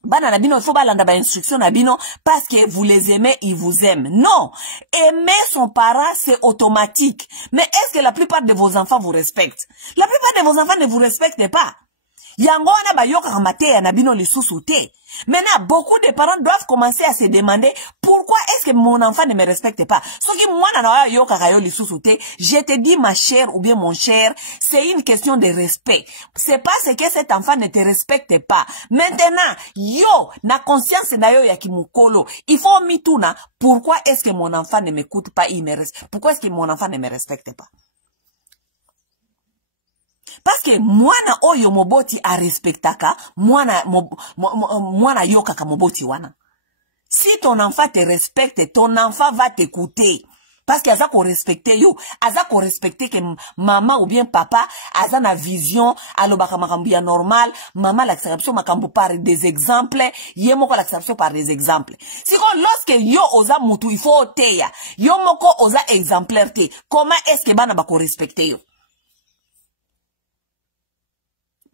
bana na bino il faut balanda ba instruction na bino parce que vous les aimez, ils vous aiment. Non, aimer son parent c'est automatique. Mais est-ce que la plupart de vos enfants vous respectent? La plupart de vos enfants ne vous respectent pas. Yango wana bayoka kamate ya na bino lisusu te. Maintenant, beaucoup de parents doivent commencer à se demander pourquoi est-ce que mon enfant ne me respecte pas. Soki mwana na yoka kayo lisusu te, je te dis ma chère ou bien mon cher, c'est une question de respect. C'est parce que cet enfant ne te respecte pas. Maintenant, yo na conscience na yo ya kimukolo, il faut mituna pourquoi est-ce que mon enfant ne m'écoute pas, pourquoi est-ce que mon enfant ne me respecte pas. Parce que mwana oyo moboti a respectaka, mwana yoka ka moboti wana. Si ton enfant te respecte, ton enfant va t'écouter. Parce qu'il a qu'on respecter yo, aza qu'on respecter que maman ou bien papa, aza na vision, alobaka makambu ya normal, maman l'acception makambu par des exemples, yemoko l'acception par des exemples. Si lorsque yo oza mutu, il faut oteya, yo moko oza exemplaire te, comment est-ce que bana bako respecter yo?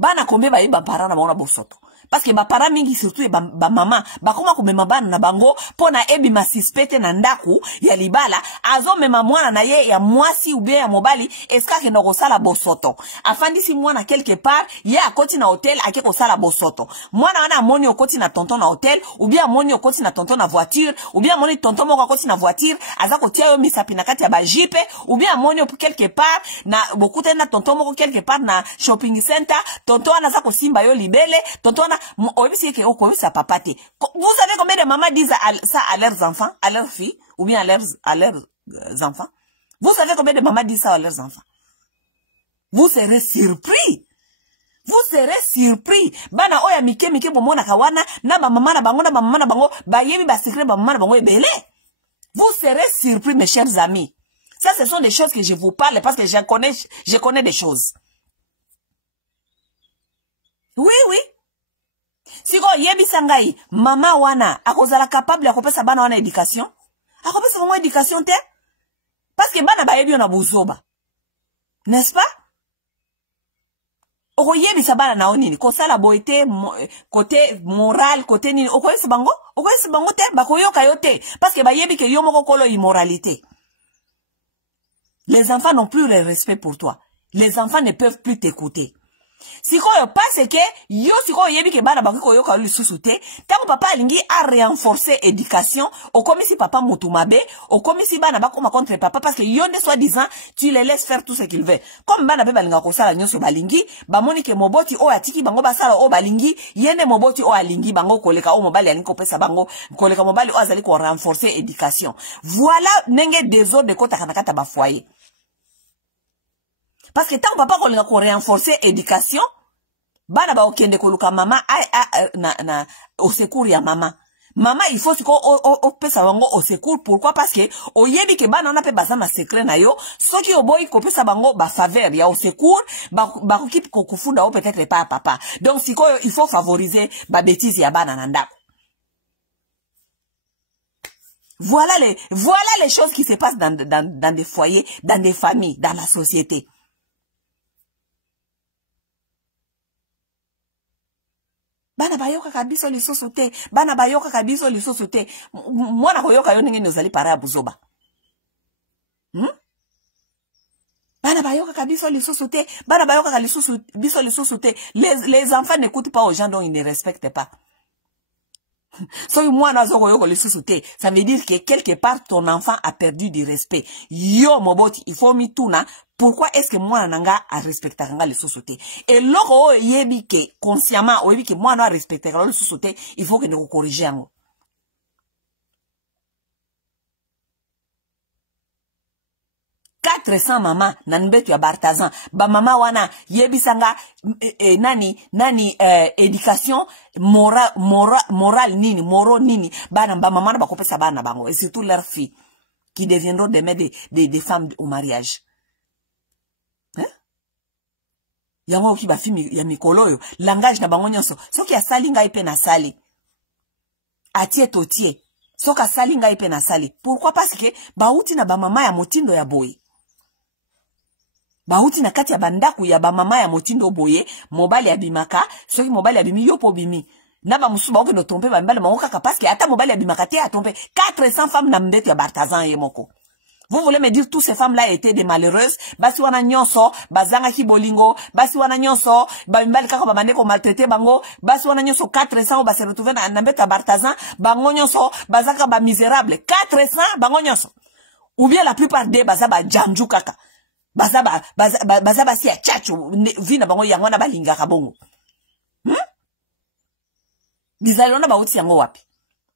Bana kombe ba iba parana ba ona bosoto. parce que ba para mingi surtout ba mama ba koma ko mema bana na bango pona ebi masispete na ndaku ya libala azo mema mwana na ye ya mwasi ou bien ya mobali eska ke ndoko sala bosoto afandi si mwana quelque part ye akoti na hotel ake ko sala bosoto mwana wana amoni okoti na tonton na hotel ou bien amoni okoti na tonton na voiture ou bien amoni tonton moko akoti na voiture aza ko tia yo misapi na kati ya ba jipe ou bien amoni quelque part na bokute na tonton moko quelque part na shopping center tonton wana za ko simba yo libele tonton wana obisi ke okomisa papa te. Vous savez combien de mamans disent ça à leurs enfants, à leurs filles ou bien à leurs enfants? Vous savez combien de mamans disent ça à leurs enfants? Vous serez surpris. Vous serez surpris. Bana oya mike bomona kawana na ba mama na bango ba yebi ba secret ba mama na bango ebele. Vous serez surpris mes chers amis. Ça ce sont des choses que je vous parle parce que je connais des choses. Oui. Siko yebi sangai mama wana akozala capable akopesa bana wana éducation. Akopesa bango éducation te parce que bana ba yebi na buzoba. N'est-ce pas? Okoyebi sabana na onini ko sala boité côté moral côté nini okoyesi bango te bakoyoka yo te parce que ba yebi ke yo moko kolo immoralité. Les enfants n'ont plus le respect pour toi. Les enfants ne peuvent plus t'écouter. Sikoyo parce que yo sikoyo yebi ke bana bakiko yoka lisusu te tango papa alingi a renforcer éducation okomisi papa mutumabe okomisi bana bakoma contre papa parce que yo ne soit disant tu les laisses faire tout ce qu'ils veulent comme bana be balinga kosala nyonso balingi bamoni ke moboti o atiki bango basala o balingi yene moboti o alingi bango koleka o mobali alingi kopesa bango koleka mobali o azali ko renforcer éducation. Voilà nenge désordre kota kanakata ba foyer. Parce que tant papa ko renforcer éducation, bana ba okende koluka mama na au secours ya mama. Mama il faut ko pesa bango au secours pourquoi parce que oyebi ke bana na pe bazama secret na yo, soki oboyi ko pesa bango ba faveur ya au secours, ba ko kip ko kufunda o peut-être pas papa. Donc siko il faut favoriser ba bêtise ya bana na ndako. Voilà les choses qui se passent dans des foyers, dans des familles, dans la société. Bana bayoka kabiso lisusu te. Bana bayoka kabiso lisusu te. Mwana koyoka yo ndenge nozali para buzoba. Bana bayoka kabiso lisusu te. Bana bayoka biso lisusu te. Les enfants n'écoutent pas aux gens dont ils ne respectent pas. So mwana zoko yoko lisusu te. Ça veut dire que quelque part ton enfant a perdu du respect. Yo moboti, il faut mituna. Pourquoi est-ce que moi nanga a respecté les sociétés? Et loko yebi ke consciemment o yebi ke moi na respecter les sociétés, il faut que nous corrigions. 400 mama nanbetu ya Bartazan ba mama wana yebisanga nani éducation morale nini moro nini bana ba mama na bakopesa bana bango et surtout leurs filles qui deviendront des mères des femmes au mariage. Yango ki ba fimi ya mikolo yo langage na bango nyonso soki asali ngai pe na sali atie totie soki asali ngai pe na sali pourquoi parce que bauti na ba mama ya motindo ya boye bauti na kati ya bandaku ya ba mama ya motindo boye mobali abimaka soki mobali abimi yo po bimi na ba musuba oke no tromper ba mbale mango kaka parce que ata mobali abimaka te a tromper 400 femmes na mbetu ya Bartazan ye moko. Vous voulez me dire toutes ces femmes-là étaient des malheureuses? Basi wana nyonso, bazanga ki bolingo, basi wana nyonso, ba mbali kaka ba mande ko maltraité bango, basi wana nyonso 400 ba se retrouver na mbeta Bartazan, bango nyonso, bazaka ba misérable, 400 bango nyonso. Ou bien la plupart des bazaba jamju kaka. Bazaba si a tchatcho, vina bango yango na balinga kabongo. Bizalona ba uti yango wapi?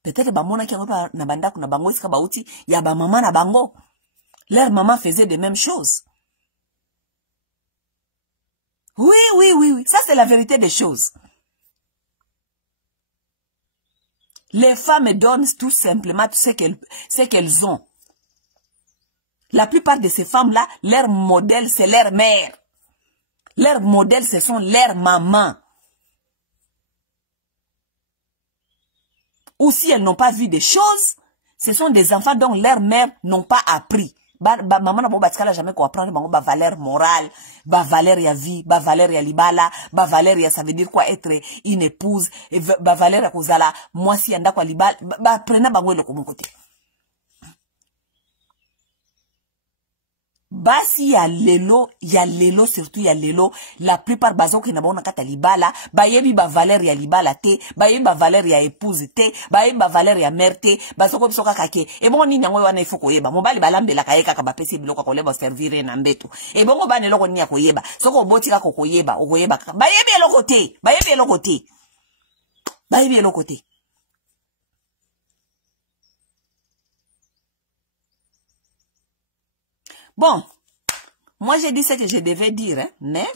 Peut-être ba mona ki yango na bandako na bango iska ba uti ya ba mama na bango. Leur maman faisait des mêmes choses. Oui. Ça, c'est la vérité des choses. Les femmes donnent tout simplement ce qu'elles ont. La plupart de ces femmes-là, leur modèle, c'est leur mère. Leur modèle, ce sont leurs mamans. Ou si elles n'ont pas vu des choses, ce sont des enfants dont leurs mères n'ont pas appris. maman na bo batikala jamais ko apprendre bango ba valeur morale, ba valeur ya vie, ba valeur ya libala, ba valeur ya ça veut dire quoi être une épouse, ba valeur ya kozala mwasi yanda kwa libala, ba prena bango le komo côté. Basi ya lelo surtout ya lelo la plupart bazo ki na bona kata libala ba yebi ba valeur ya libala te, ba yebi ba valeur ya épouse te, ba yebi ba valeur ya mère te, bazo ko biso kaka ke e bongo nini yango wana ifo koyeba mobali balambela ka yeka ka ba pesi biloko ko leba servir na mbeto e bongo bana eloko nia koyeba soko boti ka koyeba okoyeba ba yebi eloko te, ba yebi eloko te, ba yebi eloko te. Bon, moi j'ai dit ce que je devais dire, hein, mais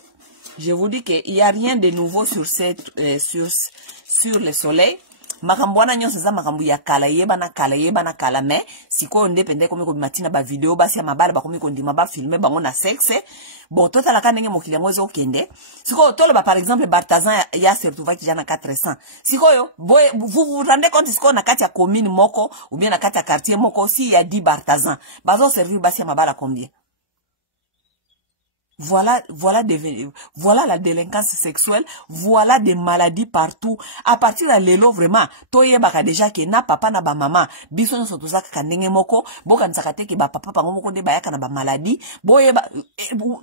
je vous dis qu'il n'y a rien de nouveau sur sur le soleil. Makambwana nyonso za makambu ya kala yeba na kala mais siko ndepende komi ko matina ba video basi ya mabala ba komi ko ndima ba filmer bango na sexe. Bon tota la kanenge mokili yango zo kende. Siko tolo ba par exemple Bartazan ya se retrouva ki jana 400. Siko yo vous vous rendez compte siko na kati ya commune moko ou bien na kati ya quartier moko si ya 10 Bartazan. Bazo servir basi ya mabala combien? Voilà la délinquance sexuelle, voilà des maladies partout. À partir de l'élo vraiment, toye baka déjà que na papa na ba maman, biso nso to zaka kanenge moko, boka nsakate ke ba papa pango moko de bayaka na ba maladie, boye ba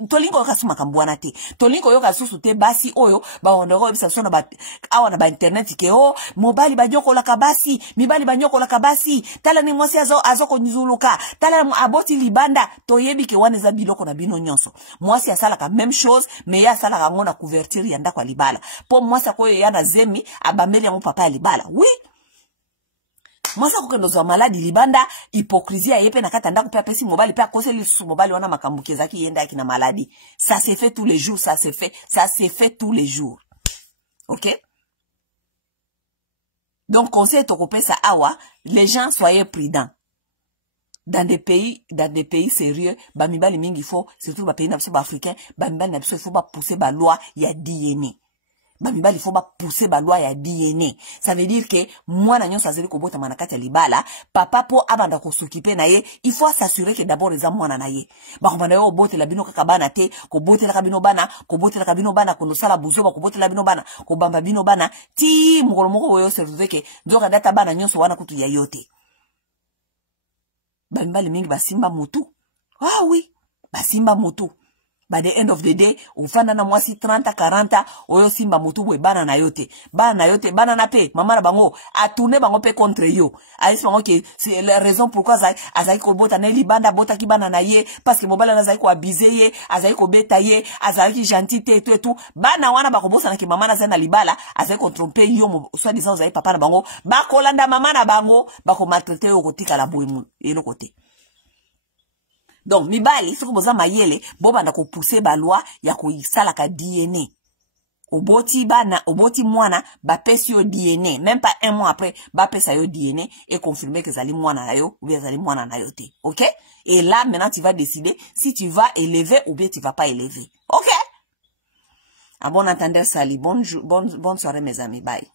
tolingo ka suma kambwana te. Tolingo yo ka susu te basi oyo ba ondoko bisa sona ba awa na ba internet ke o mobali ba nyoko la kabasi, mibali ba nyoko la kabasi, tala ni mwasi azoko nzuluka, tala aboti libanda, toyebi ke wane za biloko na bino nyonso. Mwasi ya sala ka même chose mais ya sala ka ngona couverture yanda kwa libala po mwasi akoyo yana zemi abameli yango papa ya libala oui mwasi akokendo zo maladi libanda hypocrisie yepe na kata ndako pe pesi mobali pe akoseli su mobali wana makambuke zaki yenda yaki na maladi ça se fait tous les jours, ça se fait tous les jours. OK, donc conseil tokopé ça awa les gens soyez prudents. Dans des pays sérieux, bamibali mingi faut, surtout ba pays na biso ba africain, bamibali na biso il faut ba pousser ba loi ya DNA. Bamibali il faut ba pousser ba loi ya DNA. Ça veut dire que moi na nyonso azeli ko bota manakati ya libala, papa po abanda ko s'occuper na ye, il faut s'assurer que d'abord eza mwana na ye. Ba komanda yo bote la bino kaka bana te, ko bote la kabino bana, ko bote la kabino bana ko nosala buzo ba ko bote la bino bana, ko bamba bino bana, ti mukolo moko yo se que ndoka data bana nyonso wana kutu ya yote. Bambali mingi basimba mutu. Ah oui, basimba mutu. By the end of the day, ufanda na mwasi 30, 40, oyo simba mutu we bana na yote. Bana na pe, mama na bango, atourne bango pe contre yo. Aïs bango que c'est la raison pourquoi azai ko bota na libanda bota ki bana na ye, parce que mobala na zai ko abize ye, azai ko beta ye, azai ki gentil te et tout. Bana wana bako bosa na ki mama na zena libala, azai ko tromper yo, soit disant azai papa na bango, bako landa mama na bango, bako maltraiter yo kotika la boue elo kote. Donc, mibali, ce que vous avez boba na ko pousser ba loi ya ko isala ka DNA. Oboti mwana, ba pesi yo DNA. Même pas un mois après, ba pesa yo DNA et confirmer que zali mwana na yo, ou bien zali mwana na yo te. OK? Et là, maintenant, tu vas décider si tu vas élever ou bien tu vas pas élever. OK? À bon entendeur, Sali. Bonne soirée, mes amis. Bye.